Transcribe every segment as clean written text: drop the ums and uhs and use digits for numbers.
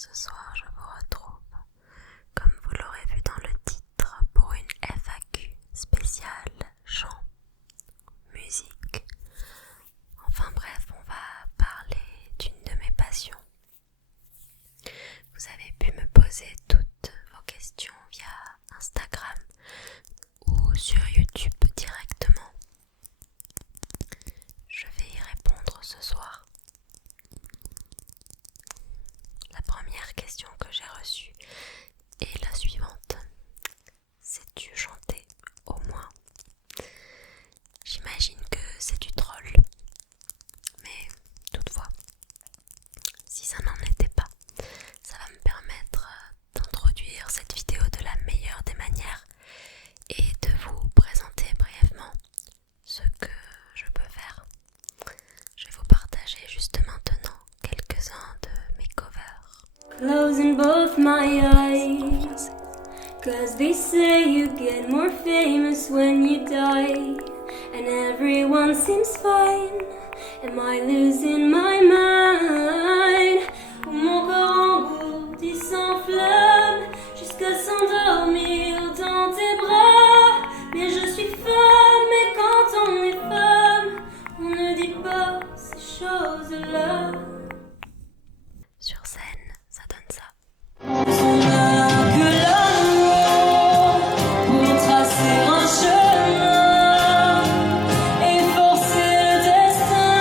Ce soir, je vous retrouve, comme vous l'aurez vu dans le titre, pour une FAQ spéciale chant, musique. Enfin bref, on va parler d'une de mes passions. Vous avez pu me poser toutes vos questions via Instagram ou sur YouTube directement. Je vais y répondre ce soir. La première question que j'ai reçue est la suivante. Sais-tu chanter au moins? J'imagine que c'est du troll, mais toutefois, si ça n'en était pas, ça va me permettre d'introduire cette vidéo de la meilleure des manières et de vous présenter brièvement ce que je peux faire. Je vais vous partager juste maintenant quelques-uns de mes covers. Closing both my eyes, 'cause they say you get more famous when you die, and everyone seems fine. Am I losing my mind? Mon corps engourdi s'enflamme jusqu'à s'endormir dans tes bras. Mais je suis femme, et quand on est femme, on ne dit pas ces choses-là. Sur scène, ça donne ça. On n'a que l'amour pour tracer un chemin et forcer le destin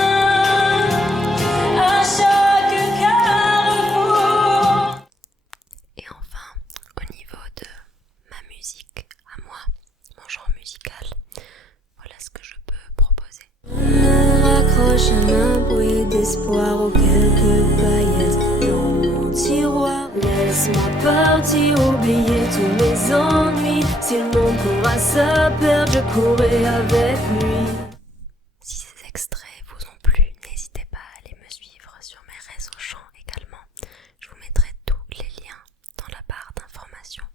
à chaque carrefour. Et enfin, au niveau de ma musique, à moi, mon genre musical, voilà ce que je peux proposer. Me raccroche un bruit d'espoir aux quelques paillettes dans mon tiroir. Laisse-moi partir, oublier tous mes ennuis. Si le monde court à sa perte, je courrai avec lui. Si ces extraits vous ont plu, n'hésitez pas à aller me suivre sur mes réseaux chants également. Je vous mettrai tous les liens dans la barre d'informations.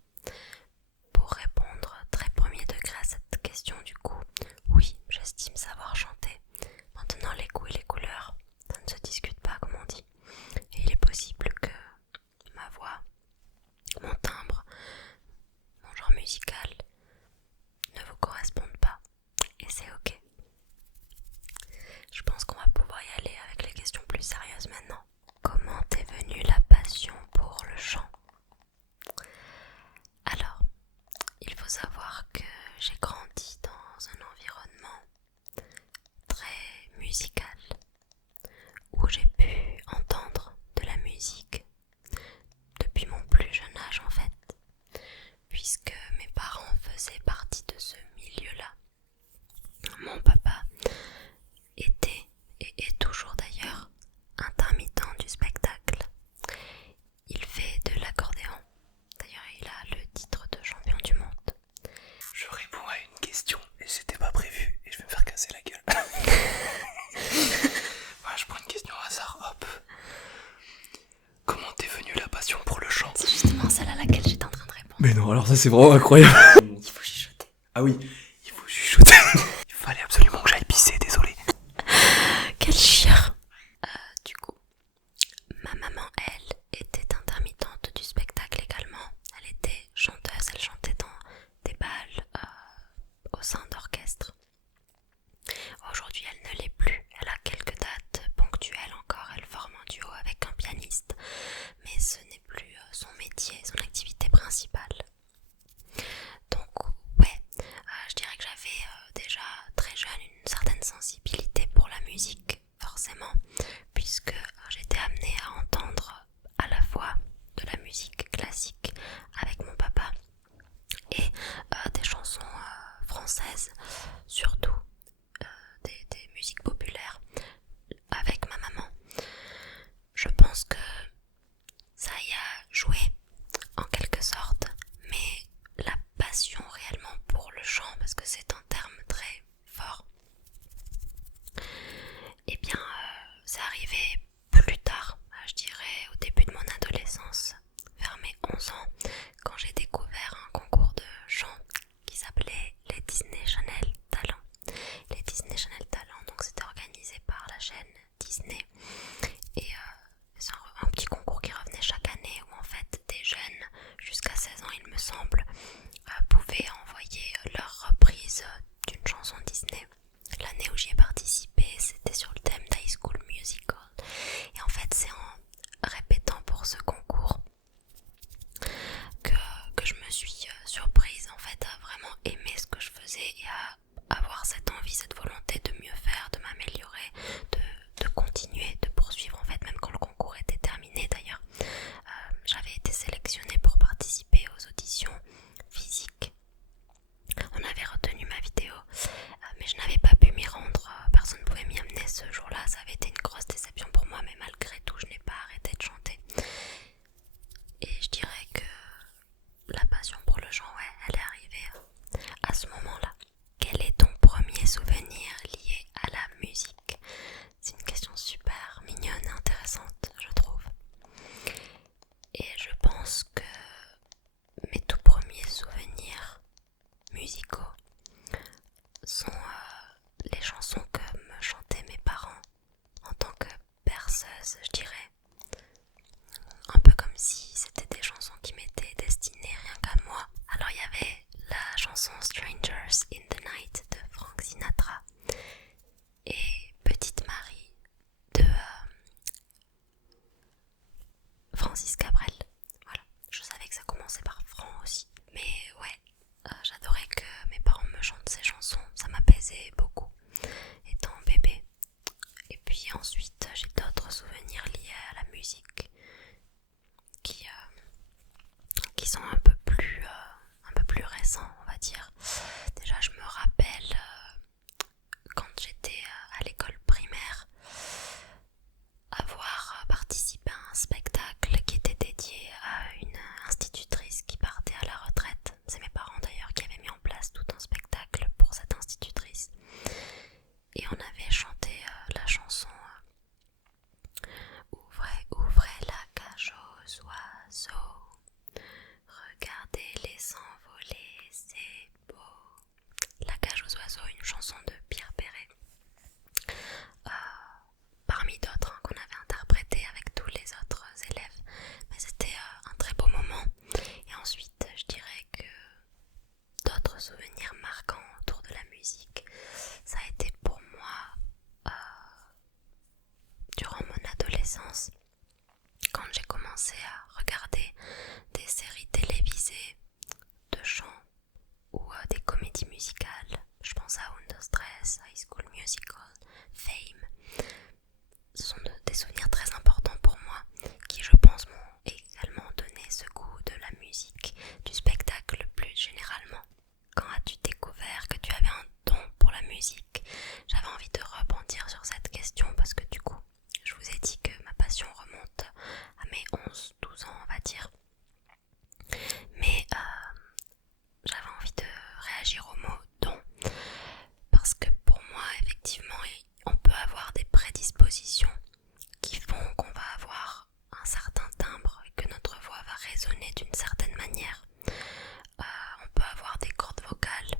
Pour répondre très premier degré à cette question du coup, oui, j'estime savoir chanter. Maintenant, les goûts et les couleurs, ça ne se discute pas comme on dit. Et il est possible que ma voix, mon timbre, mon genre musical ne vous correspondent pas. Et c'est ok. Je pense qu'on va pouvoir y aller avec les questions plus sérieuses maintenant. Comment est venue la passion pour le chant? Alors, il faut savoir que j'ai grandi dans un environnement très musical où j'ai pu entendre de la musique depuis mon plus jeune âge en fait, puisque mes parents faisaient partie de ce milieu-là. Mon papa était et est toujours d'ailleurs intermittent du spectacle. Il fait de l'accordéon. D'ailleurs, il a le titre de champion du monde. Je réponds à une question et c'était pas prévu et je vais me faire casser la gueule. Voilà, je prends une question au hasard, hop. Comment t'es venue la passion pour le chant? C'est justement celle à laquelle j'étais en train de répondre. Mais non, alors ça c'est vraiment incroyable. Il faut chuchoter. Ah oui, il faut chuchoter. Il fallait absolument que j'aille pisser, désolé. Quel chieur. Du coup, ma maman, elle, était intermittente du spectacle également. Elle était chanteuse, elle chantait dans des bals au sein d'orchestre. Aujourd'hui, elle ne l'est plus. Elle a quelques dates ponctuelles encore. Elle forme un duo avec un pianiste. Mais ce n'est plus son métier, son activité principale. Donc, ouais, je dirais que j'avais déjà très jeune une certaine sensibilité pour la musique, forcément, puisque j'étais amenée à entendre à la fois de la musique classique avec mon papa et des chansons françaises, surtout des musiques populaires avec ma maman. Je pense que ça y a joué en quelque sorte, mais la passion réellement pour le chant, parce que c'est un terme très fort, eh bien c'est arrivé plus tard, je dirais au début de mon adolescence, vers mes 11 ans, quand j'ai découvert un concours de chant qui s'appelait les Disney Channel Talents. Et ensuite, j'ai d'autres souvenirs liés à la musique qui sont un peu plus récents, on va dire. Déjà, je me rappelle quand j'étais à l'école primaire avoir participé à un spectacle qui était dédié à une institutrice qui partait à la retraite. C'est mes parents d'ailleurs qui avaient mis en place tout un spectacle pour cette institutrice. Et on avait chanté la chanson Ouvrez, ouvrez la cage aux oiseaux, regardez-les s'envoler, c'est beau. La cage aux oiseaux, une chanson de Pierre Perret. Parmi d'autres qu'on avait interprété avec tous les autres élèves. Mais c'était un très beau moment. Et ensuite, je dirais que d'autres souvenirs marquants autour de la musique, ça a été pour moi durant mon adolescence, quand j'ai commencé à regarder des séries télévisées de chant ou des comédies musicales. Je pense à Under Stress, High School Musical, Fame. Ce sont des souvenirs très importants pour moi qui, je pense, m'ont également donné ce goût de la musique, du spectacle plus généralement. Quand as-tu découvert que tu avais un don pour la musique? J'avais envie de rebondir sur cette question parce que du coup, je vous ai dit que ma passion remonte à mes 11-12 ans, on va dire. Mais j'avais envie de réagir au mot don parce que pour moi, effectivement, on peut avoir des prédispositions qui font qu'on va avoir un certain timbre et que notre voix va résonner d'une certaine manière. On peut avoir des cordes vocales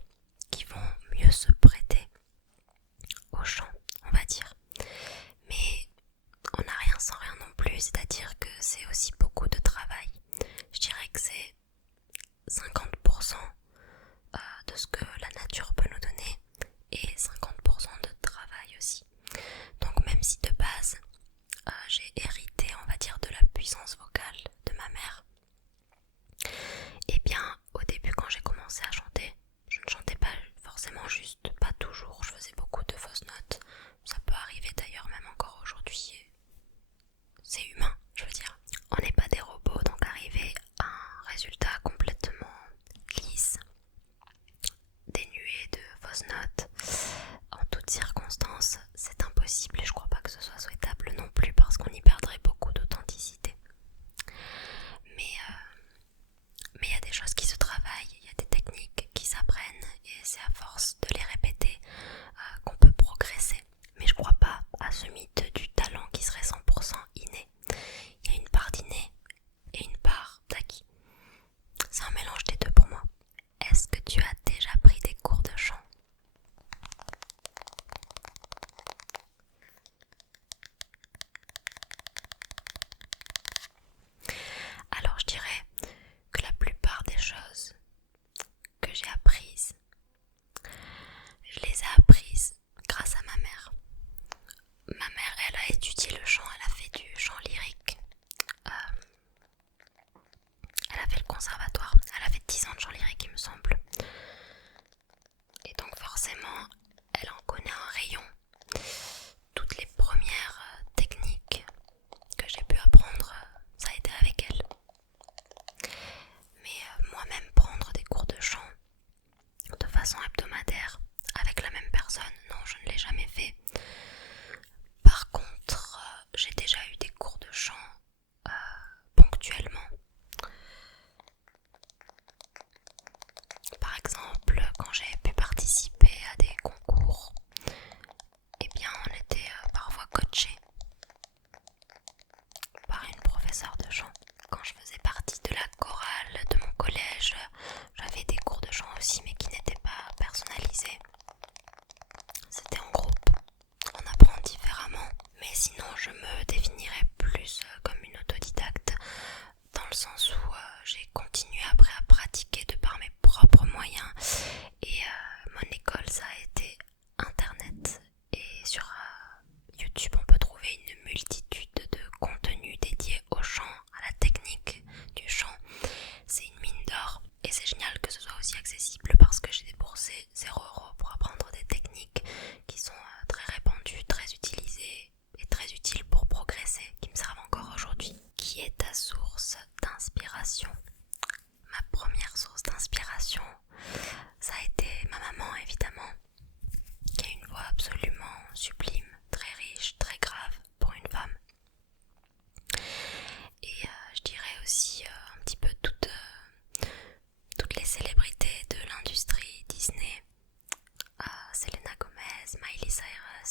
qui vont mieux se prêter au chant, on va dire.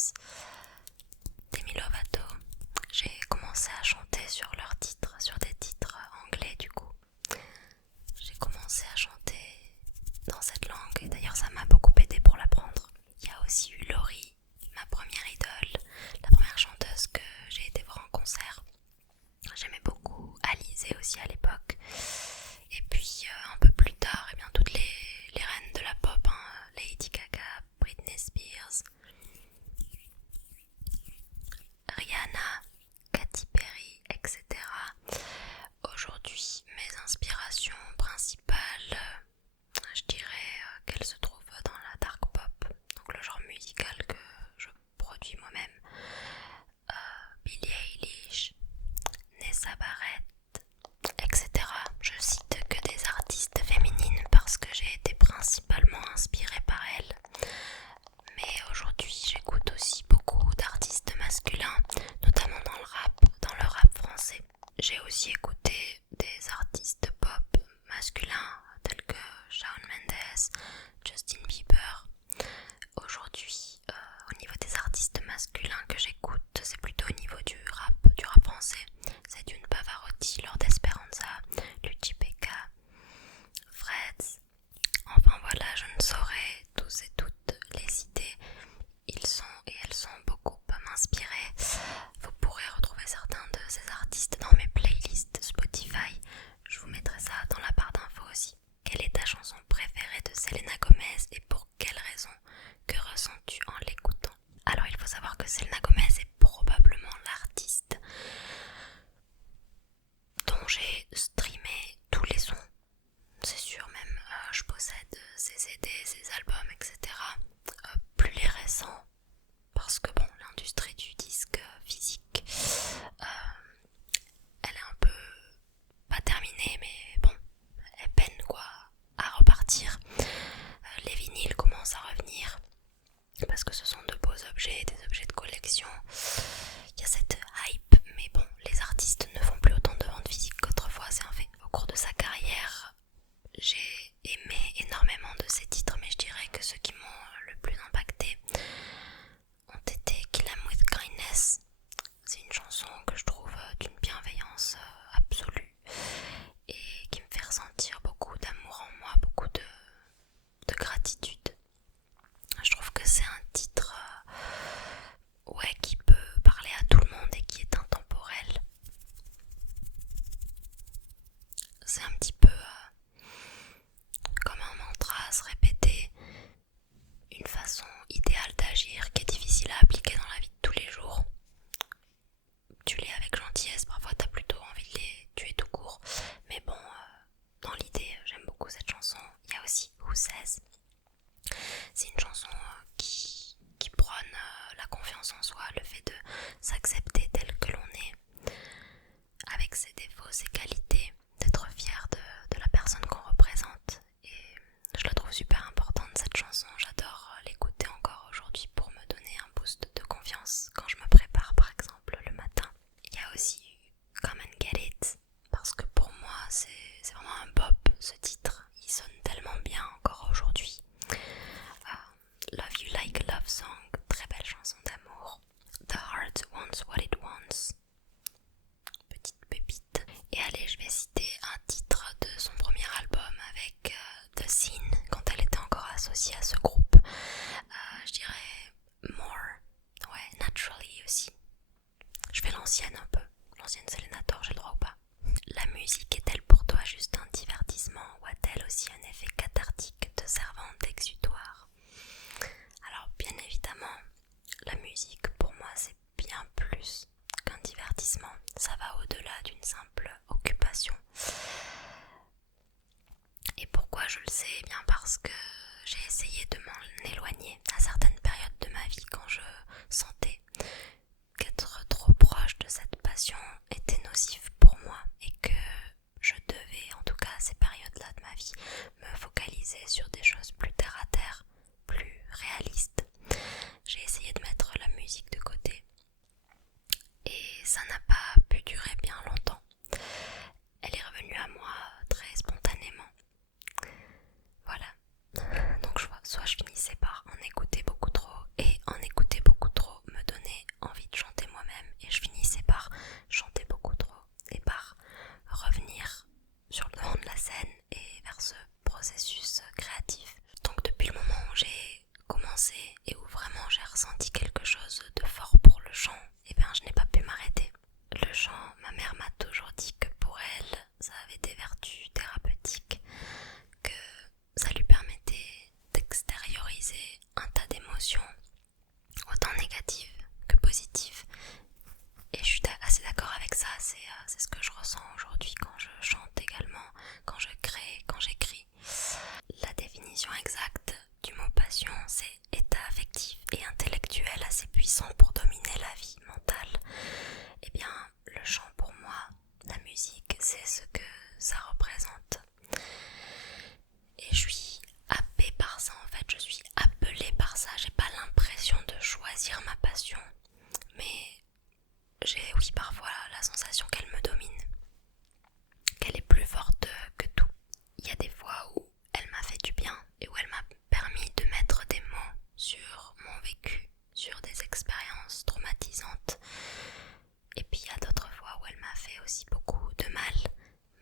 Vegas, Demi Lovato. J'ai commencé à chanter sur leurs titres, sur des titres anglais du coup. J'ai commencé à chanter dans cette langue et d'ailleurs ça m'a beaucoup aidé pour l'apprendre. Il y a aussi eu Laurie, ma première idole, la première chanteuse que j'ai été voir en concert. J'aimais beaucoup Alizée aussi à l'époque. Et puis un peu plus tard, eh bien, toutes les reines de la pop, Lady Gaga, Britney Spears, Rihanna, Katy Perry, etc. Aujourd'hui, mes inspirations principales, je dirais qu'elles se trouvent dans la dark pop, donc le genre musical que je produis moi-même. Billie Eilish, Nessa Barrett, etc. Je cite que des artistes féminines parce que j'ai été principalement inspirée par elles. Mais aujourd'hui, j'écoute aussi beaucoup d'artistes masculins, notamment dans le rap français. J'ai aussi écouté des artistes pop masculins tels que Shawn Mendes, Justin Bieber. Aujourd'hui, au niveau des artistes masculins que j'écoute, c'est plutôt au niveau du rap français. C'est Dune Pavarotti, Lord Esperanza, Luigi Becca, Freds. Enfin voilà, je ne saurais tous et toutes les citer. Ils sont et elles sont beaucoup à m'inspirer. Vous pourrez retrouver certains de ces artistes dans mes playlists Spotify. Je vous mettrai ça dans la barre d'infos aussi. Quelle est ta chanson préférée de Selena Gomez et pour quelle raison? Que ressens-tu en l'écoutant? Alors il faut savoir que Selena Gomez est probablement l'artiste dont j'ai streamé tous les sons. C'est sûr, même je possède ses CD, ses albums, etc. Plus les récents, parce que bon, l'industrie du disque physique, elle est un peu pas terminée, mais bon, elle peine quoi à repartir. Les vinyles commencent à revenir, parce que ce sont de beaux objets, des objets de collection. Il y a cette hype, mais bon, les artistes ne font plus autant de ventes physiques qu'autrefois, c'est un fait. Au cours de sa carrière, j'ai aimé énormément de ses titres, mais je dirais que ceux qui m'ont le plus impacté ont été Kill 'Em With Kindness. C'est une chanson que je trouve d'une bienveillance absolue et qui me fait ressentir beaucoup d'amour en moi, beaucoup de gratitude. Je trouve que c'est un titre qui peut parler à tout le monde et qui est intemporel. C'est un petit peu comme un mantra à se répéter, une façon idéale d'agir qui est difficile à appliquer dans la vie de tous les jours. Tu l'es avec gentillesse, parfois t'as plutôt envie de les tuer tout court, mais bon, dans l'idée, j'aime beaucoup cette chanson. Il y a aussi Who Says. C'est une chanson qui prône la confiance en soi, le fait de s'accepter tel que l'on est, avec ses défauts, ses qualités, d'être fier de la personne qu'on représente. Et je la trouve super importante cette chanson, j'adore l'écouter encore aujourd'hui pour me donner un boost de confiance quand je me prépare par exemple le matin. Il y a aussi Come and Get It, parce que pour moi c'est vraiment un bop ce titre, il sonne tellement bien encore aujourd'hui. Love You Like a Love Song, très belle chanson d'amour. The Heart Wants What It Wants, petite pépite. Et allez, je vais citer un titre de son premier album avec The Scene, quand elle était encore associée à ce groupe. Je dirais More, Naturally aussi. Je fais l'ancienne un peu, l'ancienne Selena Thor, j'ai le droit ou pas? La musique est-elle pour toi juste un divertissement ou a-t-elle aussi un effet cathartique te servant d'exutoire? Alors bien évidemment, la musique pour moi c'est bien plus qu'un divertissement, ça va au-delà d'une simple occupation. Et pourquoi je le sais? Eh bien parce que j'ai essayé de m'en éloigner à certaines périodes de ma vie quand je sentais qu'être trop proche de cette passion était nocif pour moi et que je devais, en tout cas à ces périodes-là de ma vie, me focaliser sur des choses plus terre à terre, plus réalistes. J'ai essayé de mettre la musique de côté et ça n'a pas pu durer bien longtemps. Elle est revenue à moi très spontanément. Voilà. Donc soit je finissais par en écouter beaucoup trop et en écouter beaucoup trop choisir ma passion, mais j'ai oui parfois la sensation qu'elle me domine, qu'elle est plus forte que tout. Il y a des fois où elle m'a fait du bien et où elle m'a permis de mettre des mots sur mon vécu, sur des expériences traumatisantes. Et puis il y a d'autres fois où elle m'a fait aussi beaucoup de mal,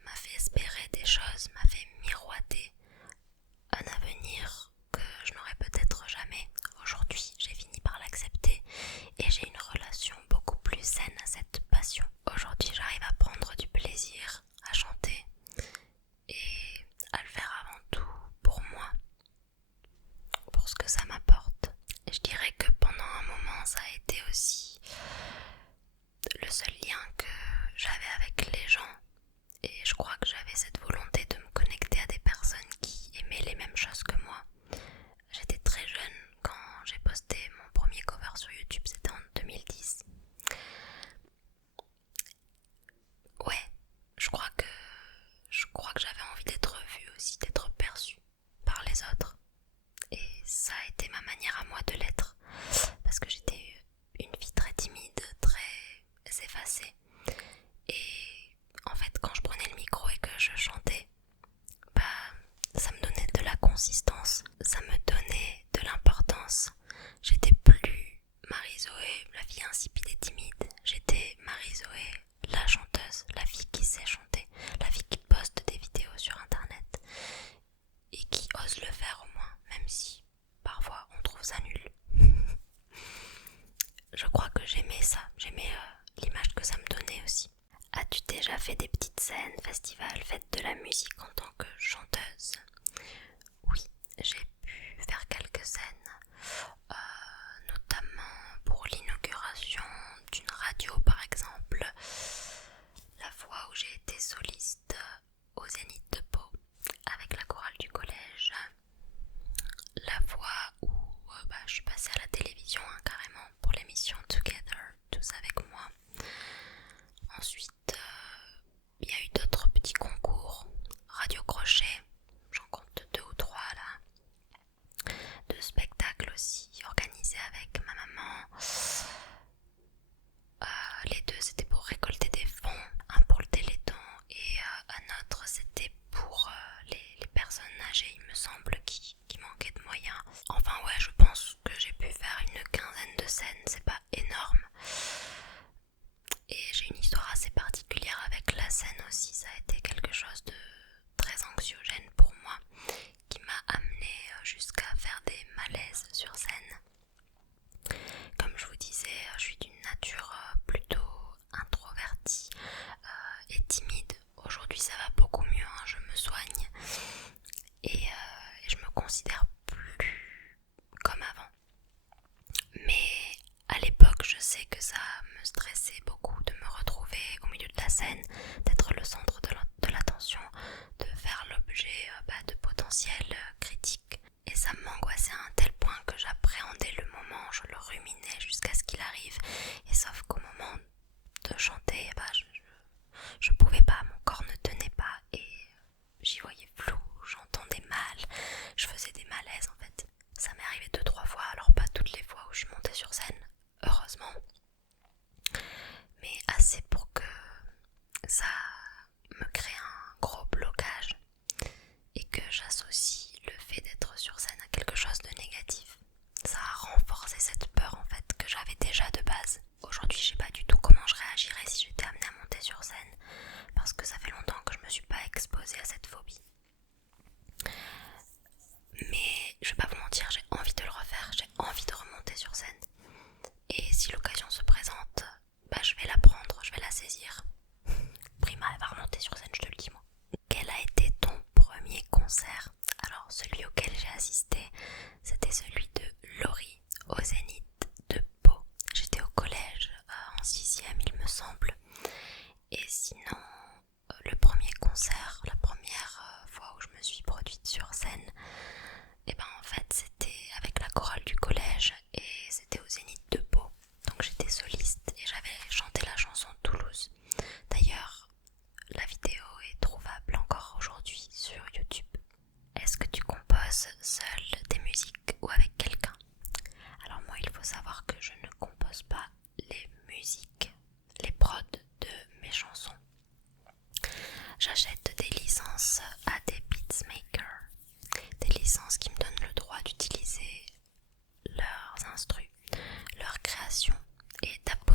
m'a fait espérer des choses, m'a fait miroiter un avenir que je n'aurais peut-être jamais. Aujourd'hui, j'ai fini par l'accepter et j'ai une relation beaucoup plus saine à cette passion. Aujourd'hui, j'arrive à prendre du plaisir à chanter et à le faire avant tout pour moi, pour ce que ça m'apporte. Et je dirais que pendant un moment, ça a été aussi le seul lien que j'avais avec les gens. Et je crois que j'avais cette volonté de me connecter à des personnes qui aimaient les mêmes choses que moi. J'étais très jeune quand j'ai posté mon premier cover sur YouTube, c'était en 2010. Ouais, je crois que j'avais envie d'être vue aussi, d'être perçue par les autres. Et ça a été ma manière à moi de l'être. Parce que j'étais une fille très timide, très effacée. Et en fait, quand je prenais le micro et que je chantais, ça me donnait de la consistance, ça me donnait de l'importance. J'étais plus Marie-Zoé, la fille insipide et timide. J'étais Marie-Zoé, la chanteuse, la fille qui sait chanter, la fille qui poste des vidéos sur internet et qui ose le faire au moins, même si parfois on trouve ça nul. Je crois que j'aimais ça, j'aimais l'image que ça me donnait aussi. As-tu déjà fait des petites scènes, festivals, fêtes de la musique en tant que chanteuse? Oui, j'ai pu faire quelques scènes, notamment pour l'inauguration d'une radio par exemple, la fois où j'ai été soliste au Zénith de Pau avec la chorale du collège, la fois où je suis passée à la télévision carrément pour l'émission Together, tous avec moi. Ensuite, il y a eu d'autres petits concours, Radio Crochet, j'en compte 2 ou 3 là, de spectacles aussi organisés avec ma maman. Les 2 c'était pour récolter des fonds, un pour le Téléthon et un autre c'était pour les personnes âgées, il me semble, qui manquaient de moyens. Enfin ouais, je pense que j'ai pu faire une quinzaine de scènes, c'est pas énorme. Et j'ai une histoire assez particulière avec la scène aussi, ça a été quelque chose de très anxiogène pour moi, qui m'a amené jusqu'à faire des malaises sur scène. Comme je vous disais, je suis d'une nature plutôt introvertie et timide. Aujourd'hui ça va beaucoup mieux, hein, je me soigne et je me considère plus comme avant. Mais à l'époque, je sais que ça me stressait beaucoup de me retrouver au milieu de la scène, d'être le centre de l'attention, de faire l'objet de potentielles critiques. Et ça m'angoissait à un tel point que j'appréhendais le moment, je le ruminais jusqu'à ce qu'il arrive. Et sauf qu'au moment de chanter, je pouvais pas, mon corps ne tenait pas et j'y voyais flou, j'entendais mal, je faisais des malaises en fait. Ça m'est arrivé 2-3 fois, alors pas toutes les fois où je suis montée sur scène, heureusement, mais assez pour que ça me crée un gros blocage et que j'associe le fait d'être sur scène à quelque chose de négatif. Ça a renforcé cette peur en fait que j'avais déjà de base. Aujourd'hui, je sais pas du tout comment je réagirais si j'étais amenée à monter sur scène parce que ça fait longtemps que je me suis pas exposée à cette phobie. Mais je vais pas vous mentir, j'ai envie de le refaire, j'ai envie de remonter sur scène. Et si l'occasion se présente, je vais la prendre, je vais la saisir. Prima, elle va remonter sur scène, je te le dis moi. Quel a été ton premier concert? Alors celui auquel j'ai assisté, c'était celui de Laurie au Zénith de Pau. J'étais au collège en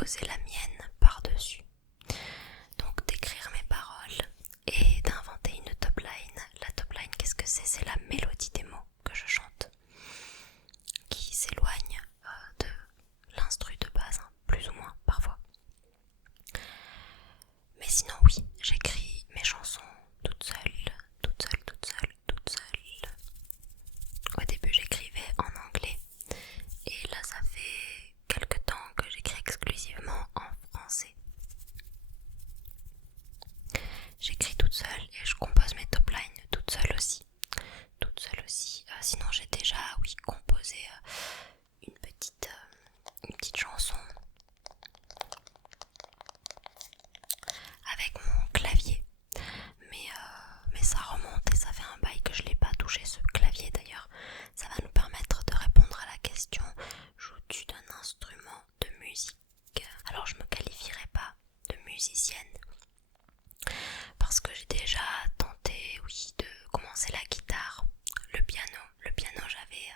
composer la mienne par-dessus. Donc d'écrire mes paroles et d'inventer une top line. La top line, qu'est-ce que c'est? C'est la mélodie des mots que je chante, qui s'éloigne de l'instru de base, hein, plus ou moins parfois. Mais sinon oui, j'écris mes chansons toute seule. Au début j'écrivais en anglais et là ça fait quelque temps que j'écris exclusivement en français. J'écris toute seule et je compose mes top lines toute seule aussi. Sinon j'ai déjà composé une petite chanson avec mon clavier. Mais ça remonte et ça fait un bail que je l'ai pas touché, ce clavier d'ailleurs. Ça va nous permettre de répondre à la question: joues-tu d'un instrument de musique? Alors je me qualifierais pas de musicienne parce que j'ai déjà tenté de commencer la guitare, le piano. Le piano j'avais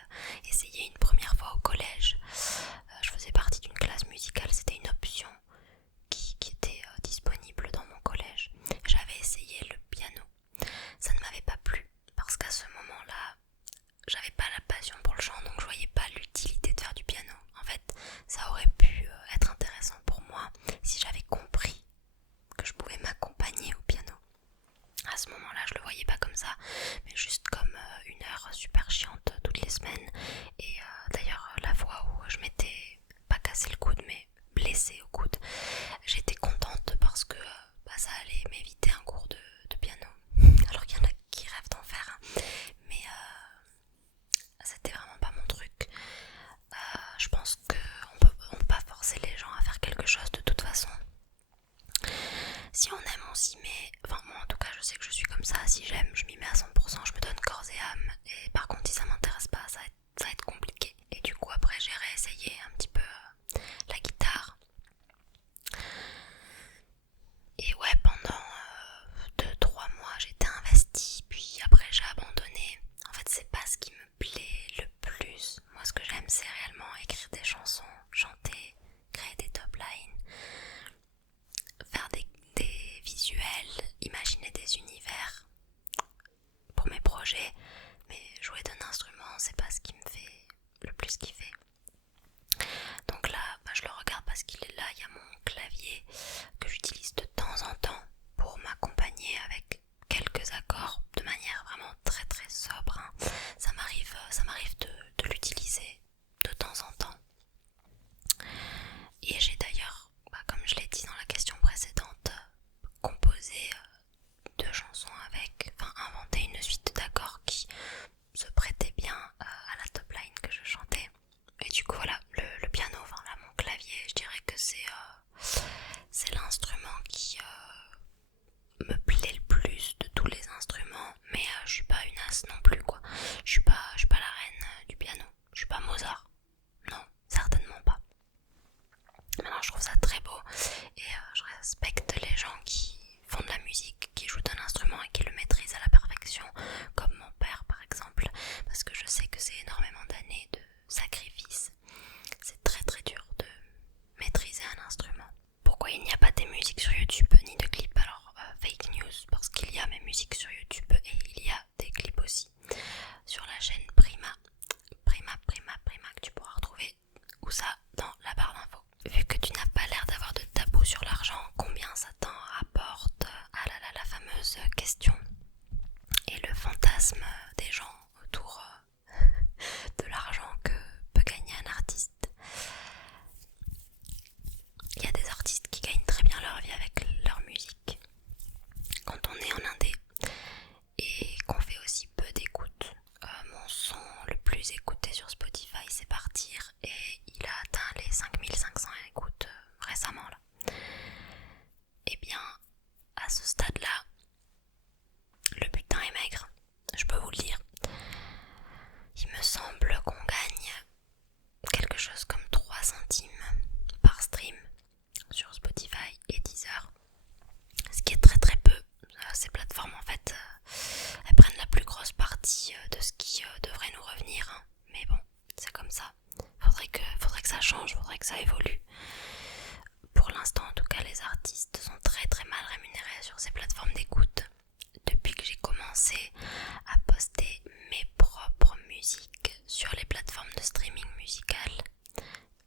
essayé une première fois au collège. Je faisais partie d'une classe musicale, c'était une option qui était disponible dans mon collège. J'avais essayé le piano. Ça ne m'avait pas plu parce qu'à ce moment-là, j'avais pas la passion pour le chant, donc je voyais pas l'utilité de faire du piano. En fait, ça aurait pu être intéressant pour moi si j'avais compris que je pouvais m'accompagner au piano. À ce moment-là, je le voyais pas comme ça, mais juste comme une heure super chiante toutes les semaines. Et d'ailleurs, la fois où je m'étais pas cassé le coude, mais blessée au coude, j'étais contente parce que ça allait m'éviter un cours de piano. Alors qu'il y en a qui rêvent d'en faire, hein. Mais c'était vraiment pas mon truc. Je pense qu'on peut pas forcer les gens à faire quelque chose de toute façon. Si on aime, on s'y met. Enfin, moi en tout cas, je sais que je suis comme ça. Si j'aime, je m'y mets à 100%, je me donne corps et âme. Et par contre, si ça m'intéresse pas, ça va être compliqué. Et du coup, après, j'ai réessayé un petit peu la guitare. Et ouais, pendant 2-3 mois, j'étais investie. Puis après, j'ai abandonné. En fait, c'est pas ce qui me plaît le plus. Moi, ce que j'aime, c'est réellement écrire des chansons, chanter, créer des top lines, faire des visuels, imaginer des univers pour mes projets. Mais jouer d'un instrument, c'est pas ce qui me fait le plus kiffer. Donc là, je le regarde parce qu'il est là. Il y a mon clavier que j'utilise de temps en temps pour m'accompagner avec quelques accords de manière vraiment très très sobre, hein. Ça m'arrive de l'utiliser de temps en temps. Et j'ai d'ailleurs, comme je l'ai dit dans la question précédente, composé 2 chansons inventé une suite d'accords qui se prêtait bien à la top line que je chantais. Et du coup voilà, le piano, là mon clavier, je dirais que c'est l'instrument qui me plaît le plus de tous les instruments. Mais je suis pas une as non plus quoi. Je suis pas la reine du piano. Je suis pas Mozart. Non, certainement pas. Maintenant je trouve ça très beau et je respecte les gens qui font de la musique, qui jouent d'un instrument et qui le maîtrisent à la perfection, comme mon père par exemple, parce que je sais que c'est énormément d'années de sacrifice. C'est très très dur de maîtriser un instrument. Pourquoi il n'y a pas des musiques sur YouTube ni de clips? Alors fake news, parce qu'il y a mes musiques sur YouTube et il y a des clips aussi sur la chaîne Prima que tu pourras retrouver où ça dans la barre d'infos. Vu que tu n'as pas l'air d'avoir de tabou sur l'argent, combien ça t'en rapporte? Ah là là, la fameuse question et le fantasme des gens autour de l'argent que peut gagner un artiste. Il y a des artistes qui gagnent très bien leur vie avec leur musique. Quand on est en indé et qu'on fait aussi peu d'écoute, mon son le plus écouté sur Spotify c'est Partir et il a atteint les 5500 écoutes récemment là. Et bien à ce stade là, le butin est maigre, je peux vous le dire. Il me semble qu'on gagne quelque chose comme 3 centimes par stream sur Spotify et Deezer, ce qui est très très peu. Ces plateformes en fait elles prennent la plus grosse partie de ce qui devrait nous revenir, hein. Mais bon, c'est comme ça. Faudrait que ça change, faudrait que ça évolue. l'instant en tout cas les artistes sont très très mal rémunérés sur ces plateformes d'écoute. Depuis que j'ai commencé à poster mes propres musiques sur les plateformes de streaming musical,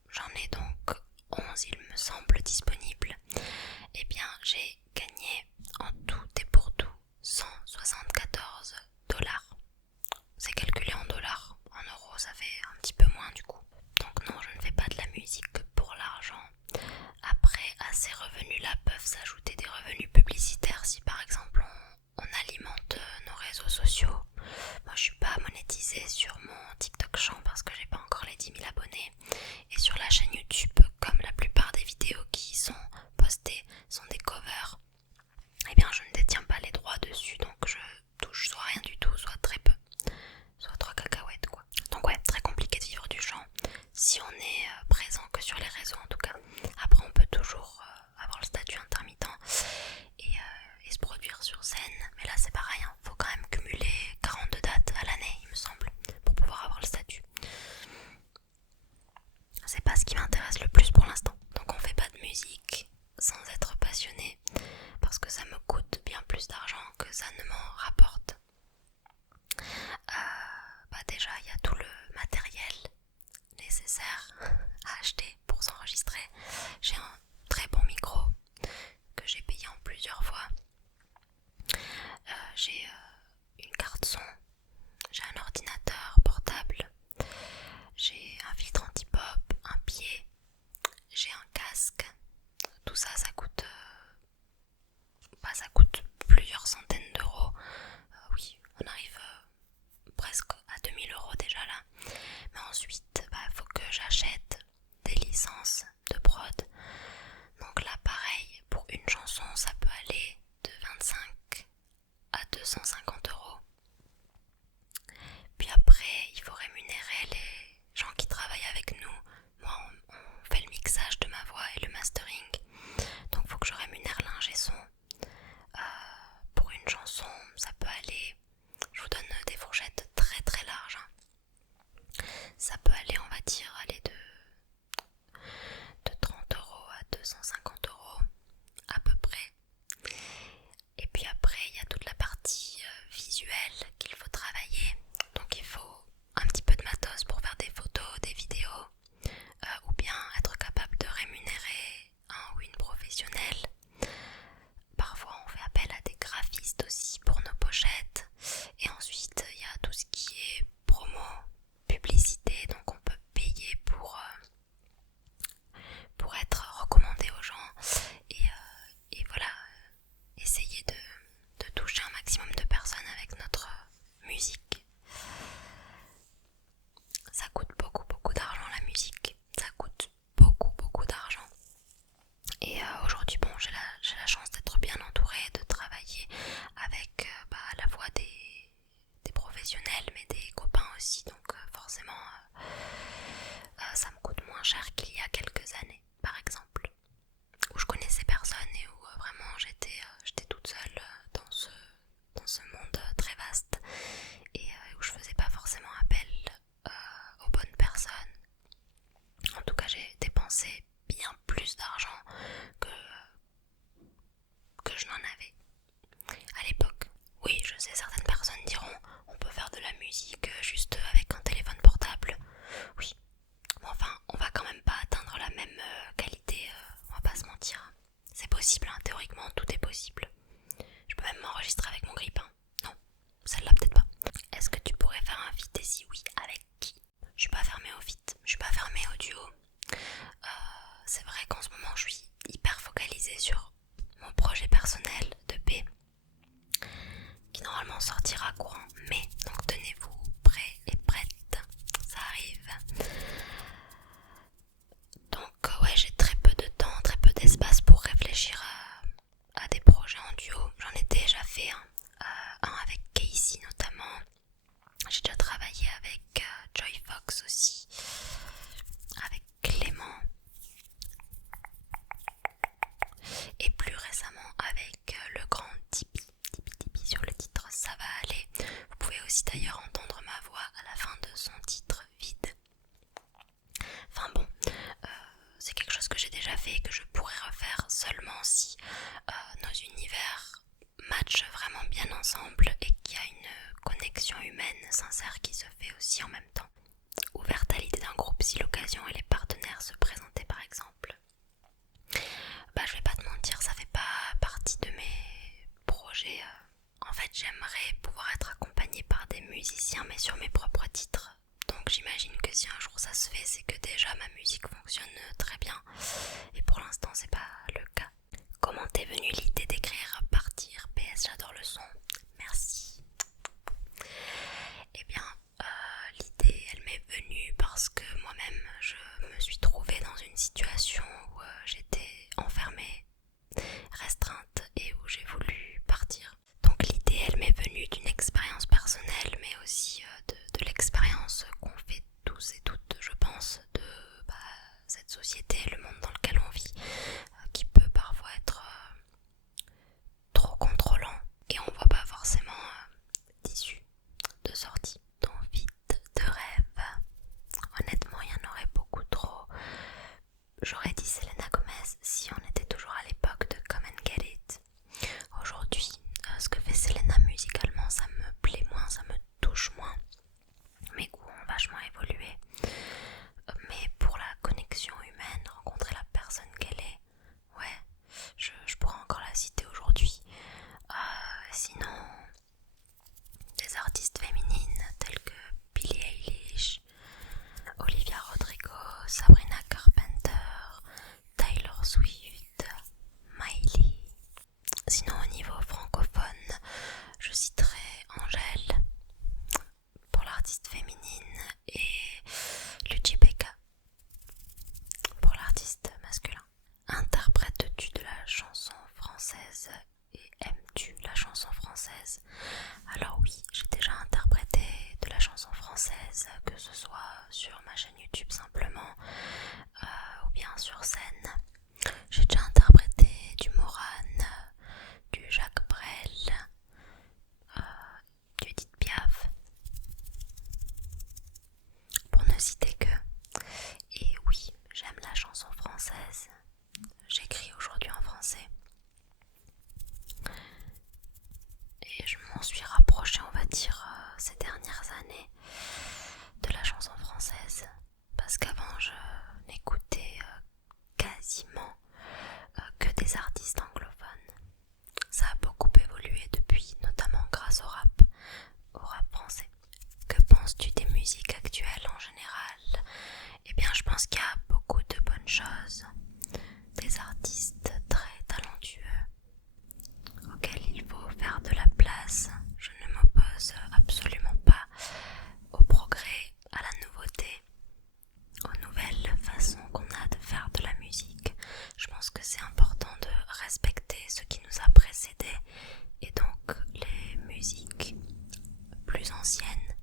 j'en ai donc 11 il me semble disponibles, et bien j'ai gagné en tout et pour tout 174 $. C'est calculé en dollars, en euros ça fait un petit peu moins du coup. Donc non, je ne fais pas de la musique que pour l'argent. Après, à ces revenus-là peuvent s'ajouter des revenus publicitaires si par exemple on alimente nos réseaux sociaux. Moi je suis pas monétisée sur mon TikTok Chant parce que j'ai pas encore les 10 000 abonnés. Et sur la chaîne YouTube, comme la plupart des vidéos qui sont postées sont des covers, eh bien je ne détiens pas les droits dessus, donc je touche soit rien du tout, soit très peu, soit 3 cacahuètes quoi. Donc ouais, très compliqué de vivre du chant si on est présent que sur les réseaux en tout cas. Après on peut toujours avoir le statut intermittent et se produire sur scène, mais là c'est pareil, hein. Faut quand même cumuler 42 dates à l'année il me semble pour pouvoir avoir le statut. C'est pas ce qui m'intéresse le plus pour l'instant, donc on fait pas de musique sans être passionné parce que ça me coûte bien plus d'argent que ça ne m'en rapporte. Déjà il y a tout le matériel nécessaire à acheter pour s'enregistrer. J'ai un très bon micro que j'ai payé en plusieurs fois. J'ai une carte son, j'ai un ordinateur portable, j'ai un filtre anti-pop, un pied, j'ai un casque. Tout ça, ça coûte plusieurs centaines d'euros. Oui, on arrive presque à 2000 € déjà là. Mais ensuite, faut que j'achète des licences de prod. Donc là, pareil, pour une chanson, ça peut aller de 25 à 250 €. Puis après, il faut rémunérer les gens qui travaillent avec nous. Moi, on fait le mixage de ma voix et le mastering. Donc il faut que je rémunère l'ingé son. Pour une chanson, ça peut aller, je vous donne des fourchettes très très larges, hein. Ça peut aller, on va dire, de 30 € à 250 € à peu près. Et puis après, il y a toute la partie visuelle qu'il faut travailler. Donc il faut un petit peu de matos pour faire des photos, des vidéos, ou bien être capable de rémunérer un ou une professionnelle. Parfois on fait appel à des graphistes aussi pour nos pochettes. Et ensuite il y a tout ce qui est promo, publicité, donc on peut payer pour être recommandé aux gens. Et voilà, essayer de toucher un maximum de personnes avec notre musique. Ça coûte beaucoup d'argent la musique, ça coûte beaucoup d'argent. Et aujourd'hui, bon, j'ai la chance d'être bien entourée, de travailler avec à la fois des professionnels mais des copains aussi, donc forcément ça me coûte moins cher qu'il y a quelques années par exemple, où je connaissais personne et où vraiment j'étais toute seule dans ce monde très vaste, et où je faisais pas forcément appel aux bonnes personnes. En tout cas j'ai dépensé bien plus d'argent que je n'en avais à l'époque. Oui, je sais, certaines personnes diront on peut faire de la musique juste avec un téléphone portable. Oui, mais enfin on va quand même pas atteindre la même qualité, on va pas se mentir. C'est possible, hein, théoriquement tout est possible. Je peux même m'enregistrer avec mon grille-pain. Non, celle-là peut-être pas. Est-ce que tu pourrais faire un feat, et si oui, avec qui? Je suis pas fermée au feat, je suis pas fermée au duo. C'est vrai qu'en ce moment je suis hyper focalisée sur mon projet personnel de paix qui normalement sortira courant mai, donc tenez-vous prêts et prêtes, ça arrive. Donc ouais, j'ai très peu de temps, très peu d'espace pour réfléchir à des projets en duo. J'en ai déjà fait un avec Casey notamment. J'ai déjà travaillé avec Joy Fox aussi, avec Clément. Et déjà fait et que je pourrais refaire seulement si nos univers matchent vraiment bien ensemble et qu'il y a une connexion humaine sincère qui se fait aussi en même temps. Ouverte à l'idée d'un groupe si l'occasion et les partenaires se présentaient par exemple. Je vais pas te mentir, ça fait pas partie de mes projets. En fait, j'aimerais pouvoir être accompagnée par des musiciens mais sur mes propres titres. Donc j'imagine que si un jour ça se fait, c'est que déjà ma musique fonctionne très bien. Et pour l'instant, c'est pas le cas. Comment t'es venue l'idée d'écrire Partir? PS, j'adore le son. Merci. Eh bien, l'idée, elle m'est venue parce que moi-même, je me suis trouvée dans une situation où j'étais enfermée, restreinte et où j'ai voulu partir. Donc l'idée, elle m'est venue d'une expérience personnelle, mais aussi de l'expérience qu'on fait tous et toutes, je pense, de cette société, le monde dans lequel on vit, qui peut parfois être trop contrôlant et on voit pas forcément d'issue, de sortie. Dans Vite de rêve, honnêtement, il y en aurait beaucoup trop. J'aurais dit Selena Gomez si on était toujours à l'époque de Come and Get It. Aujourd'hui, ce que fait Selena musicalement, ça me plaît moins, ça me touche moins. Mes goûts ont vachement évolué. Mais pour la connexion humaine, rencontrer la personne qu'elle est, ouais, je pourrais encore la citer aujourd'hui. Sinon, des artistes féminines telles que Billie Eilish, Olivia Rodrigo, Sabrina Carpenter, Taylor Swift, Miley. Sinon au niveau francophone, je citerai Angèle pour l'artiste féminine et Lucie Becca pour l'artiste masculin. Interprètes-tu de la chanson française et aimes-tu la chanson française? Alors oui, j'ai déjà interprété de la chanson française, que ce soit sur ma chaîne YouTube simplement ou bien sur scène. J'ai déjà interprété du Morane, du Jacques Brel, du Edith Piaf, pour ne citer que. Et oui, j'aime la chanson française. J'écris aujourd'hui en français. Et je m'en suis rapprochée, on va dire, ces dernières années de la chanson française. Parce qu'avant, je n'écoutais quasiment que des artistes anglophones. Ça a beaucoup évolué depuis, notamment grâce au rap français. Que penses-tu des musiques actuelles en général? Eh bien, je pense qu'il y a beaucoup de bonnes choses. Des artistes très talentueux auxquels il faut faire de la place. Je ne m'oppose absolument pas au progrès, à la nouveauté, aux nouvelles façons qu'on a de faire de la musique. Je pense que c'est important de respecter ce qui nous a précédés et donc les musiques plus anciennes,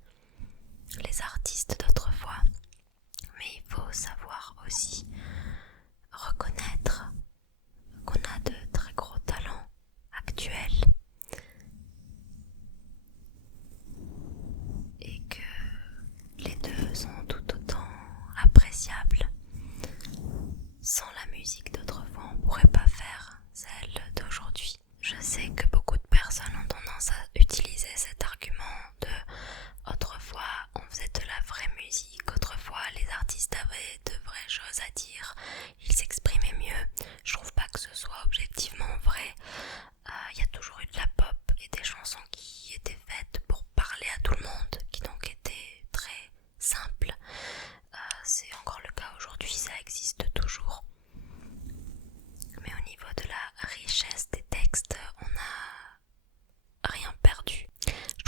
les artistes d'autrefois. Mais il faut savoir aussi reconnaître qu'on a de très gros talents actuels et que les deux sont tout autant appréciables. Sans la musique d'autrefois, on ne pourrait pas faire celle d'aujourd'hui. Je sais que beaucoup de personnes ont tendance à utiliser cet argument de autrefois on faisait de la vraie musique, autrefois les artistes avaient de vraies choses à dire, ils s'exprimaient mieux. Je trouve pas que ce soit objectivement vrai. Y a toujours eu de la pop et des chansons qui étaient faites pour parler à tout le monde, qui donc étaient très simples. C'est encore le cas aujourd'hui, ça existe toujours. Mais au niveau de la richesse des textes, on n'a rien perdu. Je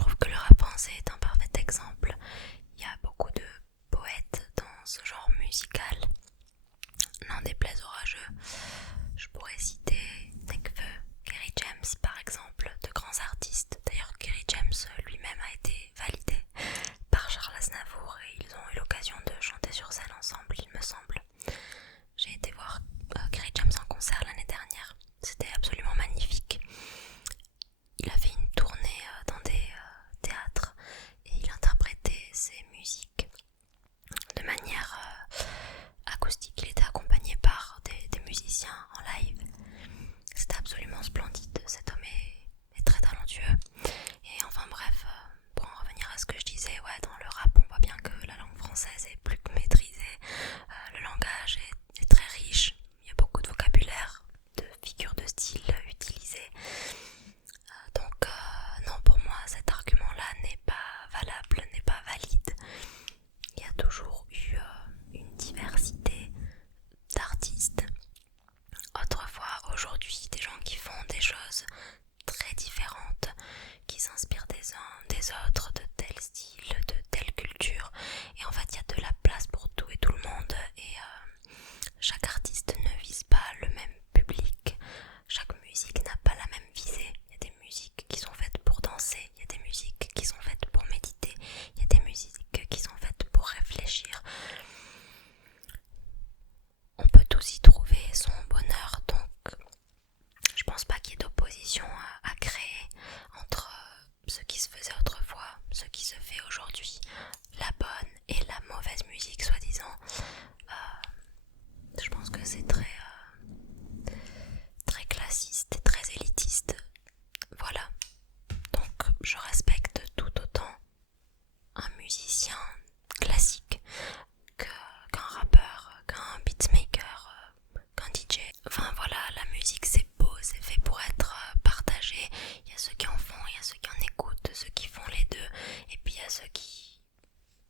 musique c'est beau, c'est fait pour être partagé. Il y a ceux qui en font, il y a ceux qui en écoutent, ceux qui font les deux, et puis il y a ceux qui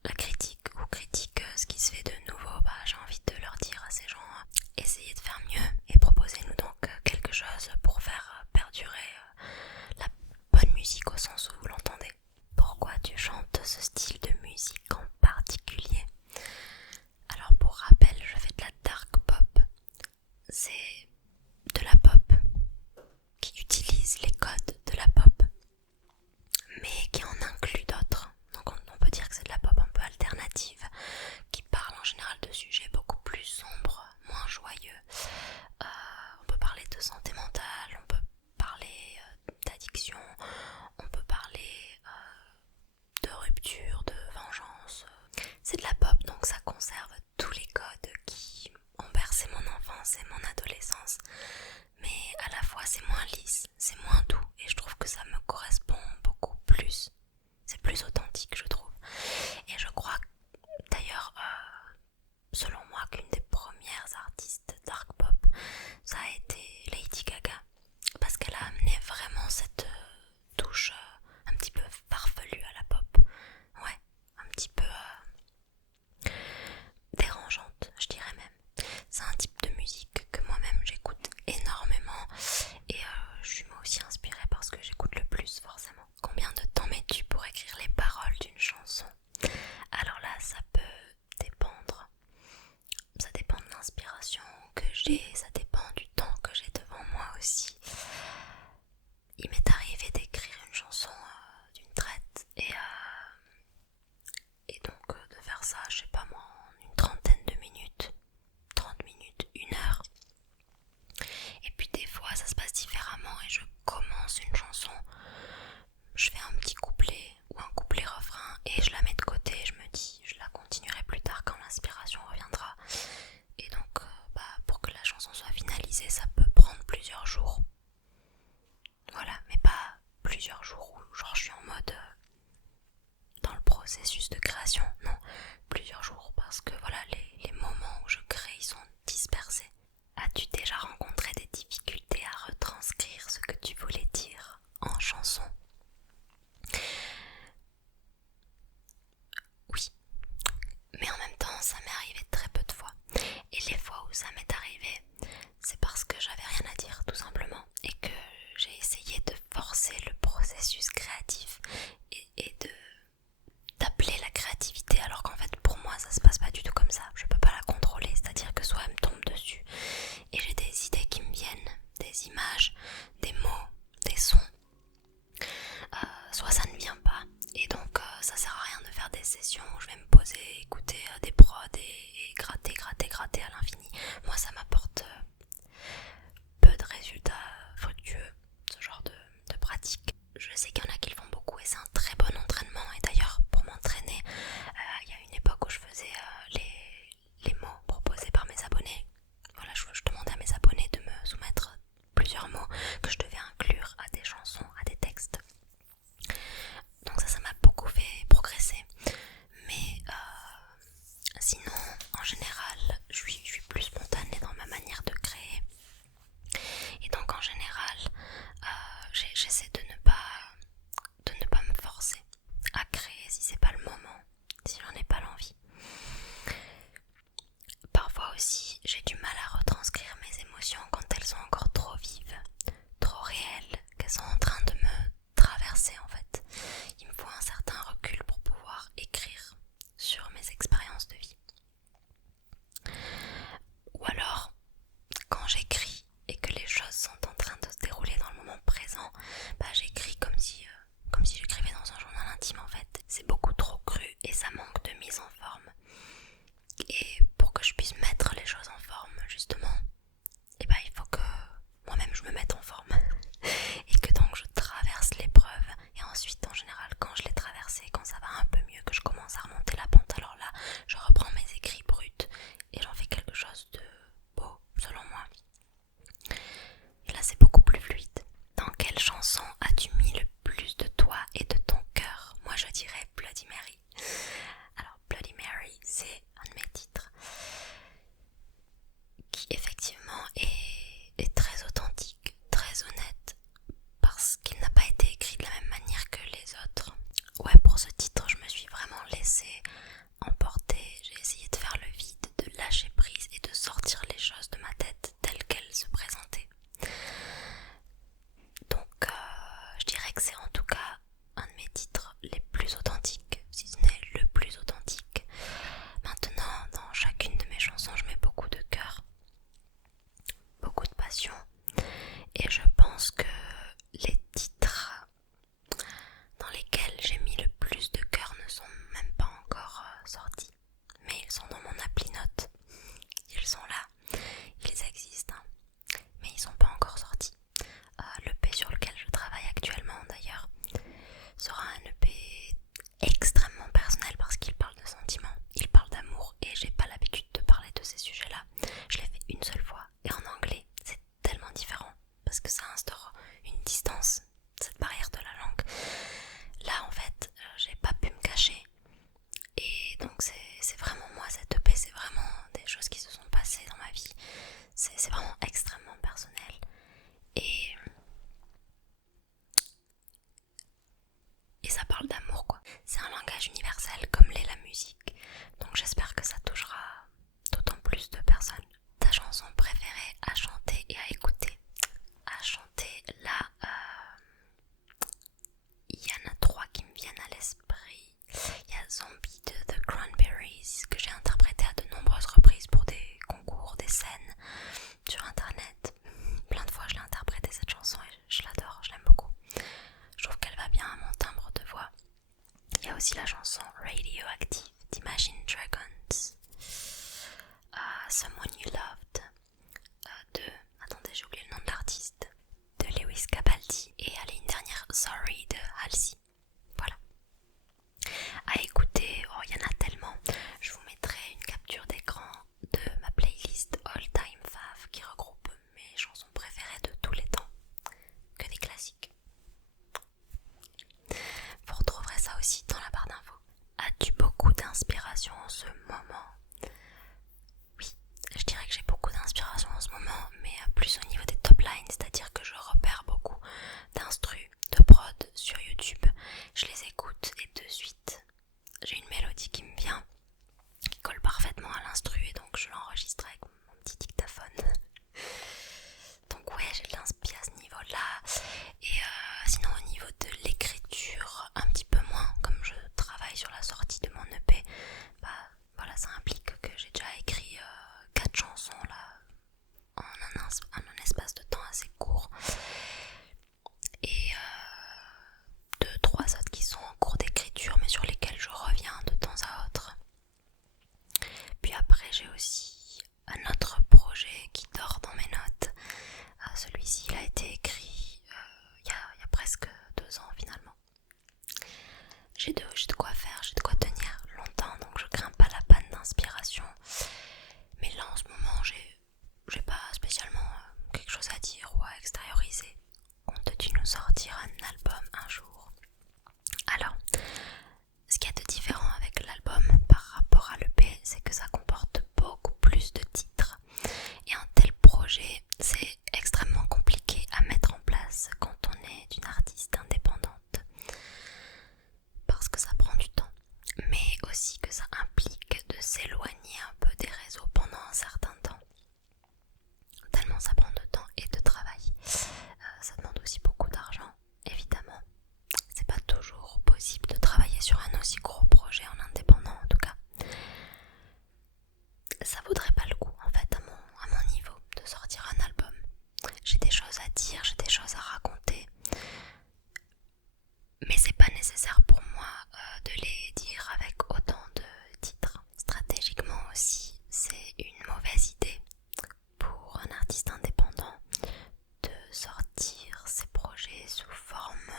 la critiquent ou critiquent ce qui se fait de nouveau. J'ai envie de leur dire à ces gens, essayez de faire mieux et proposez-nous donc quelque chose pour faire perdurer la bonne musique au sens où vous l'entendez. Pourquoi tu chantes ce style de musique en particulier? Alors pour rappel, je fais de la dark pop. C'est de la pop qui utilise les codes de la pop, mais qui en inclut d'autres. Donc on peut dire que c'est de la pop un peu alternative, qui parle en général de sujets beaucoup plus sombres, moins joyeux. On peut parler de santé mentale, on peut parler d'addiction, on peut parler de rupture, de vengeance. C'est de la pop, donc ça conserve tous les codes qui ont bercé mon enfance et mon adolescence, mais à la fois c'est moins lisse, c'est moins doux, et je trouve que ça me correspond beaucoup plus. C'est plus authentique, je trouve. Et je crois d'ailleurs, selon moi, qu'une des premières artistes dark pop, ça a été Lady Gaga, parce qu'elle a amené vraiment cette touche un petit peu farfelue à la pop. Ouais, un petit peu dérangeante, je dirais même. C'est un type de musique que moi-même j'écoute énormément, et je suis moi aussi inspirée par ce que j'écoute le plus, forcément. Combien de temps mets-tu pour écrire les paroles d'une chanson? Alors là, ça peut dépendre. Ça dépend de l'inspiration que j'ai, ça dépend du temps que j'ai devant moi aussi. Il m'est arrivé d'écrire une chanson d'une traite et donc de faire ça, je sais pas moi, en une trentaine de minutes, 30 minutes, 1 heure. Et puis des fois ça se passe différemment et je commence une chanson, je fais un petit couplet ou un couplet refrain et je la mets de côté, je me dis je la continuerai plus tard quand l'inspiration reviendra. Et donc pour que la chanson soit finalisée, ça peut prendre plusieurs jours. Voilà, mais pas plusieurs jours où genre je suis en mode dans le processus de création, non, plusieurs jours, parce que voilà, les moments où je crée, ils sont dispersés. As-tu déjà rencontré des difficultés à retranscrire ce que tu voulais dire en chanson? Oui, mais en même temps, ça m'est arrivé très peu de fois. Et les fois où ça m'est arrivé, c'est parce que j'avais rien à dire, tout simplement, et que j'ai essayé de forcer le processus créatif et d'appeler la créativité, alors qu'en fait pour moi ça se passe pas du tout comme ça, je peux pas la contrôler, c'est-à-dire que soit elle me tombe dessus et j'ai des idées qui me viennent, des images, des mots, des sons, soit ça ne vient pas, et donc ça sert à rien de faire des sessions où je vais me poser, écouter des prods et gratter à l'infini. Moi ça m'apporte peu de résultats fructueux, ce genre de pratique. Je sais qu'il y en a qui le font beaucoup et c'est un très bon entraînement, et d'ailleurs pour m'entraîner, il y a une époque où je faisais les mots proposés par mes abonnés. Voilà, je demandais à mes abonnés de me soumettre plusieurs mots que c'est vraiment extrêmement personnel. Et ça parle d'amour quoi. C'est un langage universel comme l'est la musique. Donc j'espère que ça touchera d'autant plus de personnes. Ta chanson préférée à chanter et à écouter? À chanter là, il y en a 3 qui me viennent à l'esprit. Il y a Zombie de The Cranberries que j'ai interprété à de nombreuses reprises pour des concours, des scènes sur internet. Plein de fois je l'ai interprété cette chanson et je l'adore, je l'aime beaucoup. Je trouve qu'elle va bien à mon timbre de voix. Il y a aussi la chanson Radioactive d'Imagine Dragons, Someone You Loved attendez j'ai oublié le nom de l'artiste, de Lewis Capaldi, et allez une dernière, Sorry de Halsey. Voilà. À écouter, oh il y en a tellement. Je vous mettrai une capture d'écran de ma playlist All Time Fav qui regroupe mes chansons préférées de tous les temps, que des classiques. Vous retrouverez ça aussi dans la barre d'infos. As-tu beaucoup d'inspiration en ce moment? Oui, je dirais que j'ai beaucoup d'inspiration en ce moment, mais plus au niveau des top lines, c'est-à-dire que je repère beaucoup d'instrus, de prod sur YouTube. Je les écoute et de suite, j'ai une mélodie qui me vient, qui colle parfaitement à l'instru, et donc je l'enregistre avec mon petit dictaphone. Donc ouais, j'ai de l'inspi à ce niveau-là. Et sinon au niveau de l'écriture, un petit peu moins, comme je travaille sur la sortie de mon EP, bah voilà, ça implique que j'ai déjà écrit 4 chansons là en un espace de temps assez court, et 2-3 autres qui sont en cours d'écriture mais sur lesquelles je reviens de temps à autre. Puis après j'ai aussi un autre projet qui dort dans mes notes. Celui-ci il a été écrit il y a presque 2 ans finalement. J'ai de quoi faire, j'ai de quoi tenir longtemps, donc je crains pas la panne d'inspiration. Mais là en ce moment j'ai pas spécialement quelque chose à dire ou à extérioriser. On te dit nous sortir un album un jour. Alors, ce qu'il y a de différent avec l'album par rapport à l'EP, c'est que ça comporte beaucoup plus de titres. Et un tel projet, c'est extrêmement compliqué à mettre en place quand on est une artiste indépendante. Parce que ça prend du temps. Mais aussi que ça implique de s'éloigner un peu des réseaux pendant un certain temps. Tellement ça prend de temps et de travail. Ça demande aussi beaucoup d'argent, évidemment. C'est pas toujours possible de travailler sur un aussi gros projet en indépendant en tout cas. Ça vaudrait pas le coup en fait à mon niveau de sortir un album. J'ai des choses à dire, j'ai des choses à raconter. Mais c'est pas nécessaire pour moi de les dire avec autant de titres. Stratégiquement aussi, c'est une mauvaise idée pour un artiste indépendant de sortir ses projets sous forme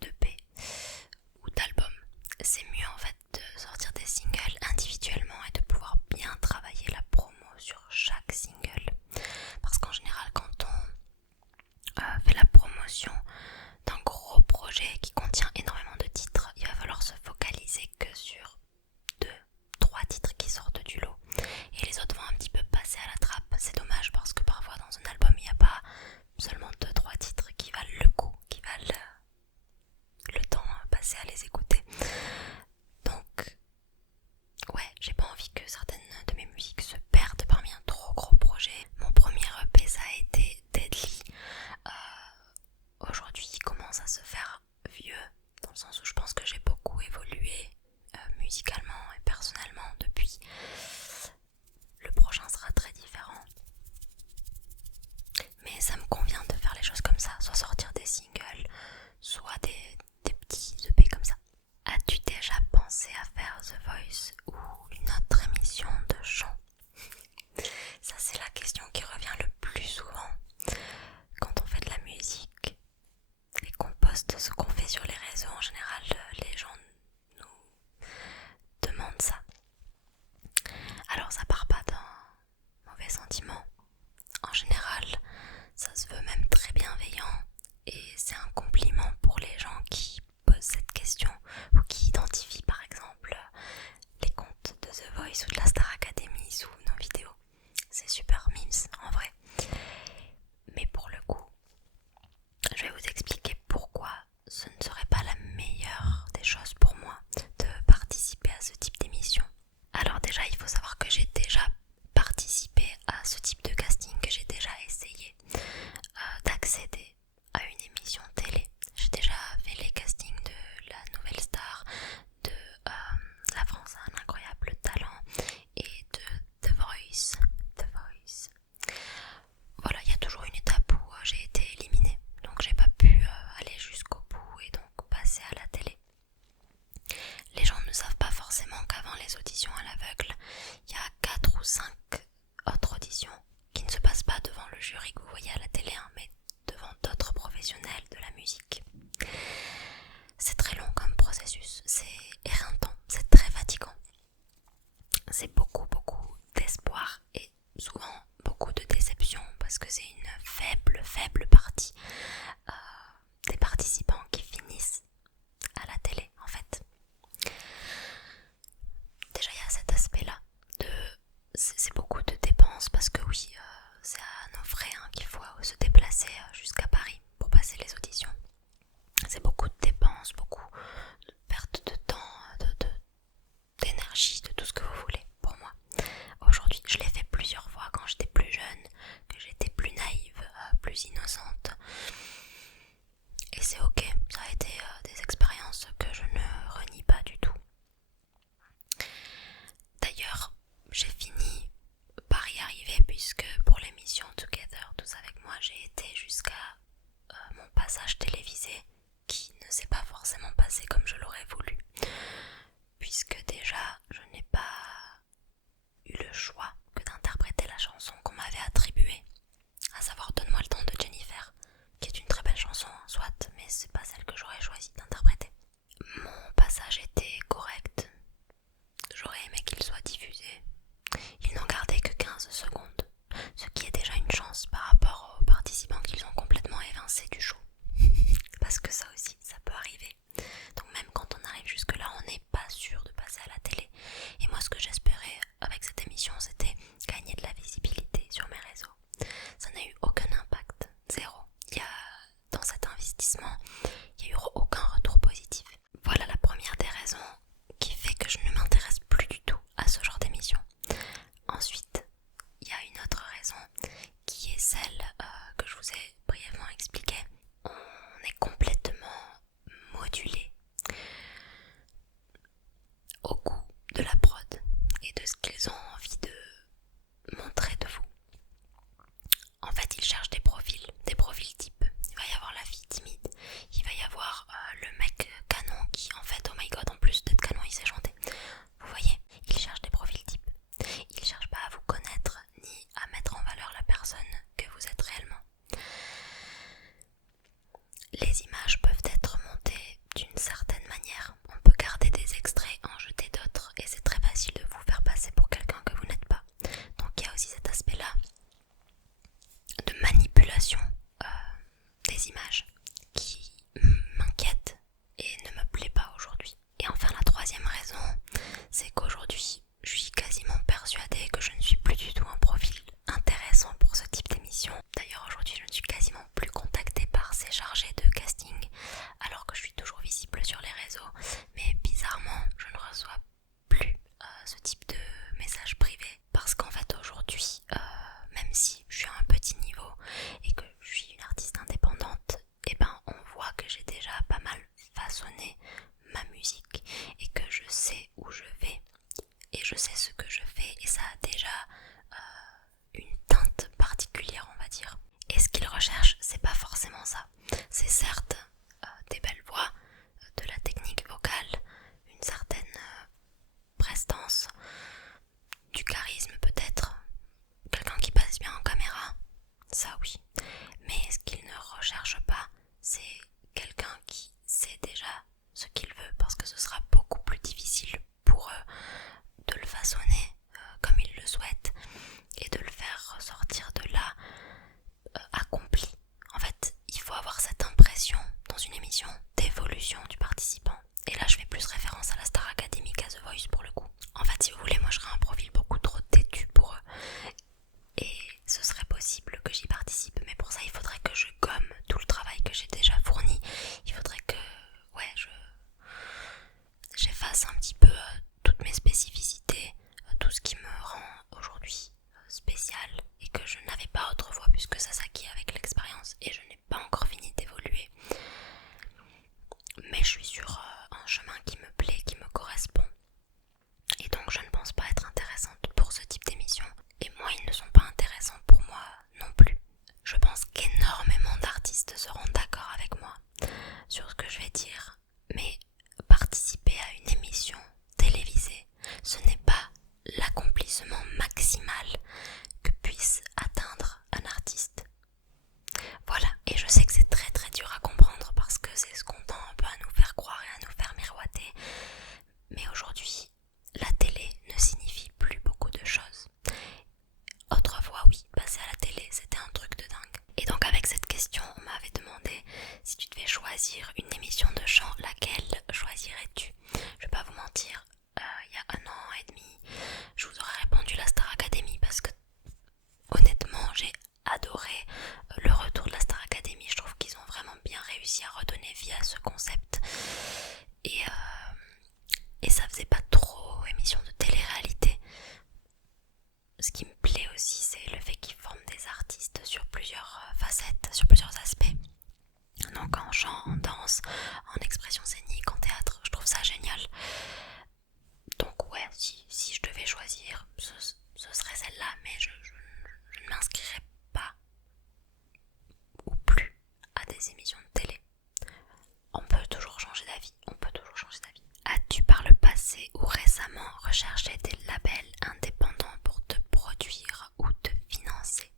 d'EP ou d'album. C'est mieux en fait de sortir des singles individuellement et de pouvoir bien travailler la promo sur chaque single. Parce qu'en général quand on fait la promotion d'un gros projet qui contient énormément de titres, il va falloir se focaliser que sur 2-3 titres qui sortent du lot et les autres vont un petit peu passer à la trappe. C'est dommage parce que parfois dans un album il n'y a pas seulement 2-3 titres qui valent le coup, qui valent le temps passé à les écouter. Donc ouais, j'ai pas envie que certaines de mes musiques se perdent parmi un trop gros projet. Mon premier EP ça a été Deadly. Aujourd'hui il commence à se faire vieux, dans le sens où je pense que j'ai beaucoup évolué musicalement et personnellement depuis. Le prochain sera très différent. Mais ça me convient de faire les choses comme ça, soit sortir des singles, soit des petits EP comme ça. As-tu déjà pensé à faire The Voice ou une autre émission de chant? Ça c'est la question qui revient le plus souvent quand on fait de la musique et qu'on poste ce qu'on fait sur les réseaux. En général, les gens nous demandent ça. Alors ça part pas d'un mauvais sentiment. En général, ça se veut même très bienveillant et c'est un compliment pour les gens qui posent cette question ou qui identifient par exemple les comptes de The Voice ou de la Star Academy sous nos vidéos. C'est super mimes en vrai. professionnel de la musique. C'est très long comme processus, c'est éreintant, c'est très fatigant. C'est beaucoup d'espoir et souvent beaucoup de déception parce que c'est une faible partie des participants qui finissent à la télé en fait. Déjà il y a cet aspect-là, c'est beaucoup de dépenses parce que oui, c'est à nos frais qu'il faut se déplacer jusqu'à Paris pour passer les auditions. C'est beaucoup de dépenses, beaucoup de perte de temps, d'énergie, de tout ce que vous voulez pour moi. Aujourd'hui, je l'ai fait plusieurs fois quand j'étais plus jeune, que j'étais plus naïve, plus innocente. Et c'est ok, ça a été des expériences que je ne renie pas du tout. D'ailleurs, j'ai fini par y arriver puisque pour l'émission Together, tous avec moi, j'ai été jusqu'à mon passage télévisé qui ne s'est pas forcément passé comme je l'aurais voulu. Puisque déjà, je n'ai pas eu le choix que d'interpréter la chanson qu'on m'avait attribuée, à savoir Donne-moi le temps de Jennifer, qui est une très belle chanson, soit, mais c'est pas celle que j'aurais choisi d'interpréter. Mon passage était correct, j'aurais aimé qu'il soit diffusé. Ils n'ont gardé que 15 secondes, ce qui est déjà une chance par rapport aux participants qu'ils ont complètement évincés du show. Parce que ça aussi, ça peut arriver. Donc même quand on arrive jusque là, on n'est pas sûr de passer à la télé. Et moi ce que j'espérais avec cette émission, c'était gagner de la visibilité sur mes réseaux. Ça n'a eu aucun impact, zéro. Dans cet investissement, il n'y a eu aucun retour positif. Voilà la première des raisons qui fait que je ne m'intéresse plus du tout à ce genre d'émission. Ensuite, il y a une autre raison qui est celle que je vous ai brièvement expliquée. On est complètement modulé au goût de la prod et de ce qu'ils ont envie de montrer de vous. En fait, ils cherchent des profils types. Il va y avoir la fille timide, il va y avoir le mec canon qui, en fait, oh my god, en plus d'être canon, il sait chanter. Vous voyez, ils cherchent des profils types. Ils cherchent pas à vous connaître ni à mettre en valeur la personne que vous êtes réellement. Les images peuvent être montées d'une certaine manière. On peut garder des extraits, en jeter d'autres, et c'est très facile de vous faire passer pour quelqu'un que vous n'êtes pas. Donc il y a aussi cet aspect-là de manipulation des images qui m'inquiète et ne me plaît pas aujourd'hui. Et enfin la troisième raison, c'est qu'aujourd'hui je suis quasiment persuadée que je ne suis plus du tout un profil intéressant pour ce type d'émission. D'ailleurs aujourd'hui je ne suis quasiment plus contactée par ces chargés de casting alors que je suis toujours visible sur les réseaux, mais bizarrement je ne reçois plus ce type de messages privés parce qu'en fait aujourd'hui même si je suis à un petit niveau et que je suis une artiste indépendante, et ben on voit que j'ai déjà pas mal façonné ma musique et que je sais où je vais et je sais ce que je fais et ça a déjà une teinte particulière, on va dire. Et ce qu'ils recherchent, c'est pas forcément ça. C'est certes des belles voix, de la technique vocale, une certaine prestance, du charisme peut-être, quelqu'un qui passe bien en caméra, ça oui. Mais ce qu'ils ne recherchent pas, c'est quelqu'un qui sait déjà ce qu'il veut, parce que ce sera beaucoup plus difficile pour eux de le façonner comme ils le souhaitent et de le faire ressortir de là accompli. En fait, il faut avoir cette impression dans une émission d'évolution du participant. Et là, je fais plus référence à la Star Academy qu'à The Voice pour le coup. En fait, si vous voulez, moi je serais un profil beaucoup trop têtu pour eux. Et ce serait possible que j'y participe, mais pour ça, il faudrait que je gomme tout le travail que j'ai déjà fourni. Il faudrait que, j'efface un petit peu toutes mes spécificités, tout ce qui me rend aujourd'hui spécial et que je n'avais pas autrefois puisque ça s'acquiert avec l'expérience et je n'ai pas encore fini d'évoluer. Mais je suis sur un chemin qui me plaît, qui me correspond. Et donc je ne pense pas être intéressante pour ce type d'émission. Et moi, ils ne sont pas intéressants pour moi non plus. Je pense qu'énormément d'artistes seront d'accord avec moi sur ce que je vais dire. Mais participer à une émission télévisée, ce n'est pas l'accomplissement maximal que puisse atteindre un artiste. Voilà, et je sais que c'est très très dur adorer le retour de la Star Academy. Je trouve qu'ils ont vraiment bien réussi à redonner vie à ce concept. Et ça faisait pas trop émission de télé-réalité. Ce qui me plaît aussi, c'est le fait qu'ils forment des artistes sur plusieurs facettes, sur plusieurs aspects. Donc en chant, en danse, en expression scénique, en théâtre, je trouve ça génial. Donc ouais, si je devais choisir, ce serait celle-là, mais je ne m'inscrirais pas ou plus à des émissions de télé. On peut toujours changer d'avis, As-tu par le passé ou récemment recherché des labels indépendants pour te produire ou te financer?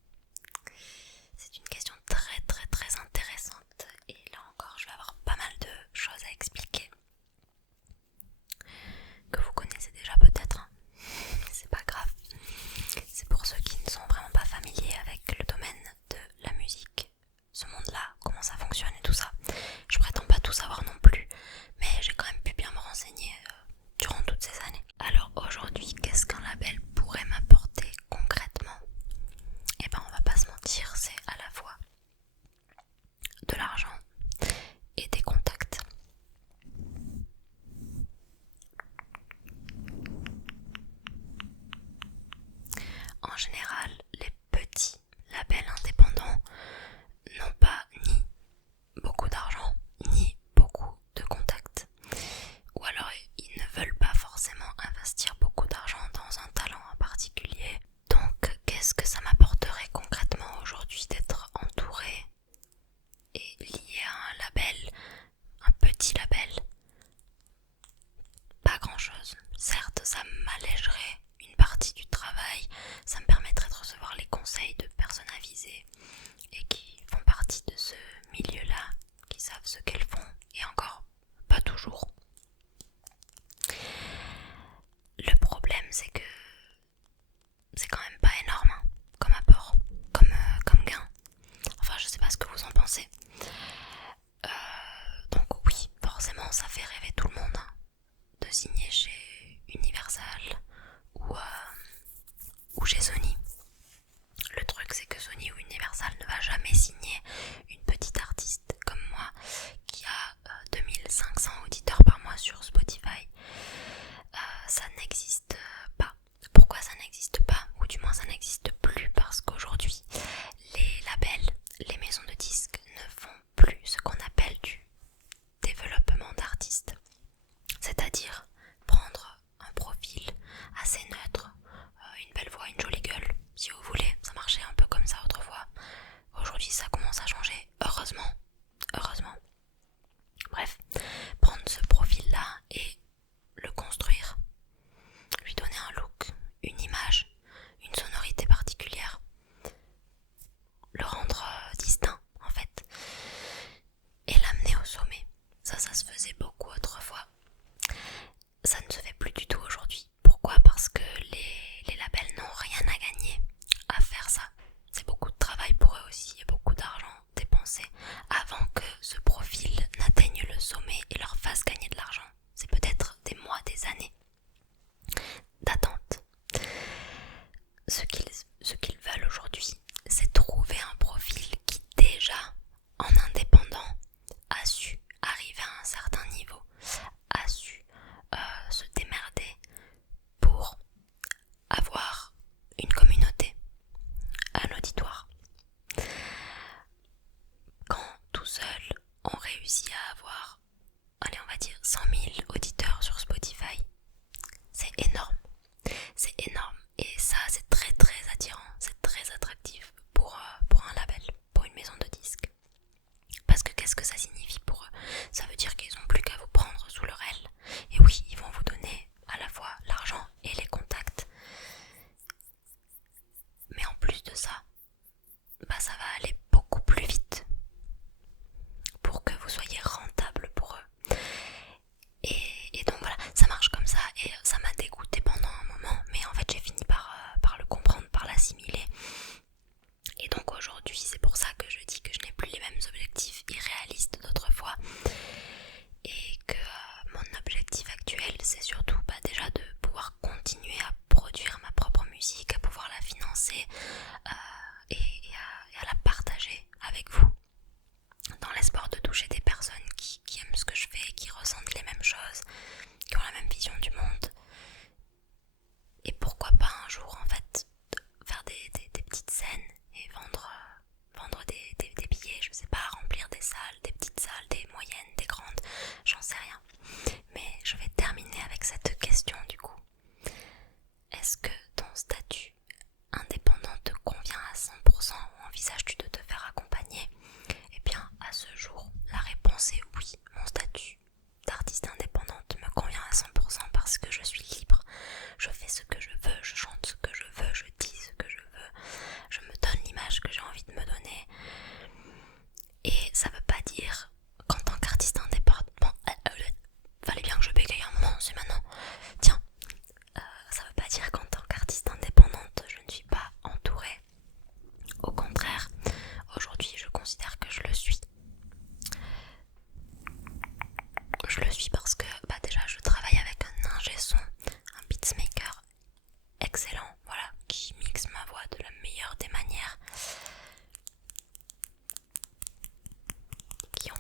C'est une question très très très intéressante et là encore je vais avoir pas mal de choses à expliquer que vous connaissez déjà peut-être, hein. C'est pas grave, c'est pour ceux qui ne sont vraiment pas familiers avec le domaine de la musique, ce monde-là, comment ça fonctionne et tout ça. Je prétends pas tout savoir non plus, mais j'ai quand même pu bien me renseigner durant toutes ces années. Alors aujourd'hui, qu'est-ce qu'un label pourrait m'apporter concrètement? Eh ben on va pas se mentir, c'est à la fois de l'argent et des contacts. En général, les petits labels indépendants n'ont pas ni beaucoup d'argent, ni beaucoup de contacts. Ou alors ils ne veulent pas forcément investir beaucoup d'argent dans un talent en particulier. Donc qu'est-ce que ça m'apporterait concrètement aujourd'hui d'être entourée et liée à un label, un petit label? Pas grand-chose. Certes, ça m'allégerait une partie du travail, ça me permettrait de recevoir les conseils de personnes avisées et qui font partie de ce milieu-là, qui savent ce qu'elles font, et encore, pas toujours. Le problème, c'est que c'est quand même pas énorme, hein, comme apport, comme gain. Enfin, je sais pas ce que vous en pensez. Donc oui, forcément, ça fait rêver tout le monde, hein, de signer chez Universal ou chez Sony. Le truc, c'est que Sony ou Universal ne va jamais signer une petite artiste comme moi qui a 2500 auditeurs par mois sur Spotify. Ça n'existe pas. Pourquoi ça n'existe pas? Ou du moins ça n'existe plus, parce qu'aujourd'hui les labels, les maisons de disques ne font plus ce qu'on appelle du développement d'artistes.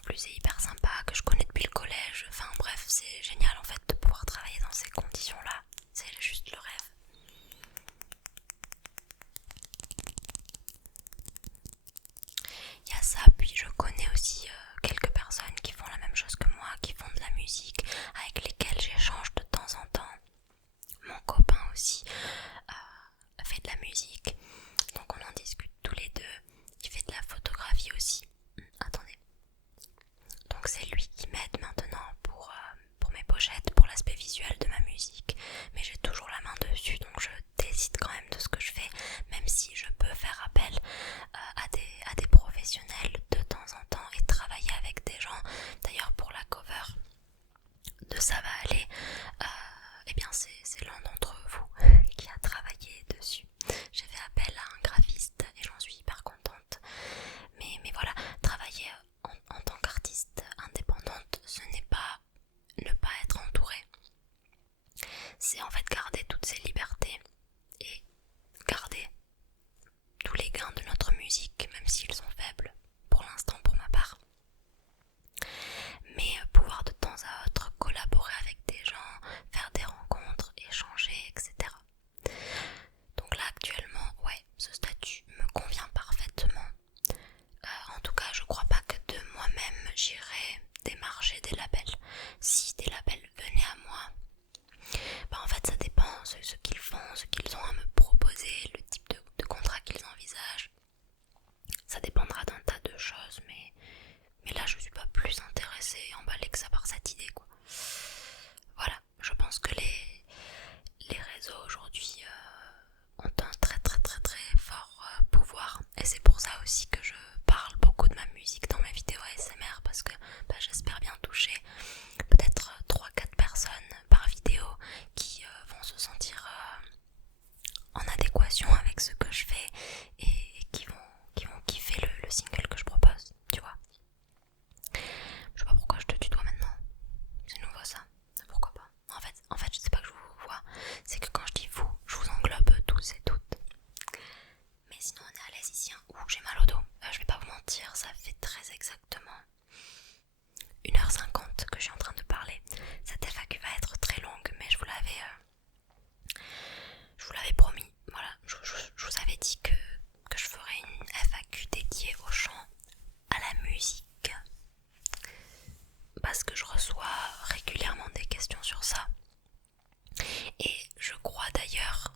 plus c'est hyper sympa, que je connais depuis le collège. Enfin bref, c'est génial en fait de pouvoir travailler dans ces conditions-là. C'est juste le rêve. Il y a ça, puis je connais aussi quelques personnes qui font la même chose que moi, qui font de la musique, avec lesquelles j'échange de temps en temps. Mon copain aussi fait de la musique, donc on en discute tous les deux. Il fait de la photographie aussi. Attendez. Donc c'est lui qui m'aide maintenant pour mes pochettes, pour l'aspect visuel de ma musique. Mais j'ai toujours la main dessus, donc je décide quand même de ce que je fais, même si je peux faire appel à des professionnels de temps en temps et travailler avec des gens. D'ailleurs pour la cover de Ça va aller, eh bien c'est l'un d'entre vous qui a travaillé dessus. J'ai fait appel à un graphiste et j'en suis hyper contente. Mais voilà, travailler en tant qu'artiste indépendante, ce n'est pas ne pas être entourée. C'est en fait garder toutes ces libertés et garder tous les gains de notre musique, même s'ils sont faibles, pour l'instant pour ma part. Mais pouvoir de temps à autre collaborer avec des gens, faire des rencontres, échanger, etc. Donc là actuellement, ouais, ce statut me convient parfaitement. En tout cas, je crois pas que de moi-même j'irai démarcher des labels. Si des labels venaient à moi, bah en fait ça dépend ce qu'ils font, ce qu'ils ont à me proposer, le type de contrat qu'ils envisagent. Ça dépendra d'un tas de choses, mais là je suis pas plus intéressée et emballée que ça par cette idée, quoi. Voilà, je pense que les réseaux aujourd'hui ont un très très très très fort pouvoir, et c'est pour ça aussi que je parle beaucoup de ma musique dans mes vidéos ASMR, parce que j'espère bien toucher peut-être 3-4 personnes par vidéo qui vont se sentir en adéquation avec ce que je fais et qui vont kiffer le single que je propose, tu vois. Je sais pas pourquoi je te tutoie maintenant, c'est nouveau ça, pourquoi pas. En fait je sais pas que je vous vois, c'est que quand je dis vous, je vous englobe tous et toutes. Mais sinon on est à l'aise ici, hein. Ouh, j'ai mal au dos, je vais pas vous mentir, ça fait très exactement 1h50 que je suis en train de parler. Cette FAQ va être très longue, mais je vous l'avais promis. Voilà, je vous avais dit que je ferais une FAQ dédiée au chant, à la musique, parce que je reçois régulièrement des questions sur ça. Et je crois d'ailleurs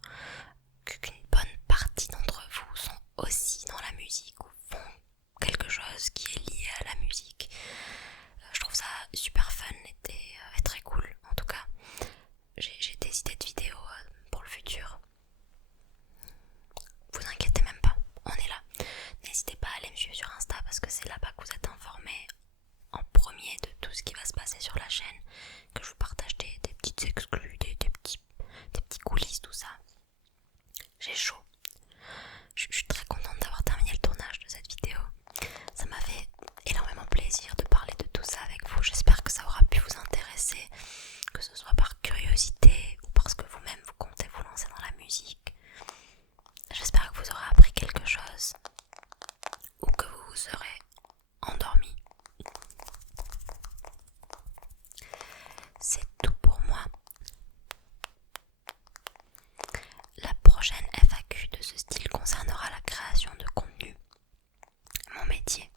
qu'une bonne partie d'entre vous sont aussi dans la musique ou font quelque chose qui est lié à la musique. Je trouve ça super fun et très cool. En tout cas, j'ai des idées de vidéos pour le futur. Vous inquiétez même pas, on est là. N'hésitez pas à aller me suivre sur Insta, parce que c'est là-bas que vous êtes informés en premier de tout ce qui va se passer sur la chaîne, que je vous partage des petites exclus, des petits coulisses, tout ça. J'ai chaud. Je suis très contente d'avoir terminé le tournage de cette vidéo. Ça m'a fait énormément plaisir de parler de tout ça avec vous. J'espère que ça aura pu vous intéresser, que ce soit par curiosité ou parce que vous-même vous comptez vous lancer dans la musique. J'espère que vous aurez appris quelque chose ou que vous vous serez endormi. C'est tout pour moi. La prochaine FAQ de ce style concernera la création de contenu, mon métier.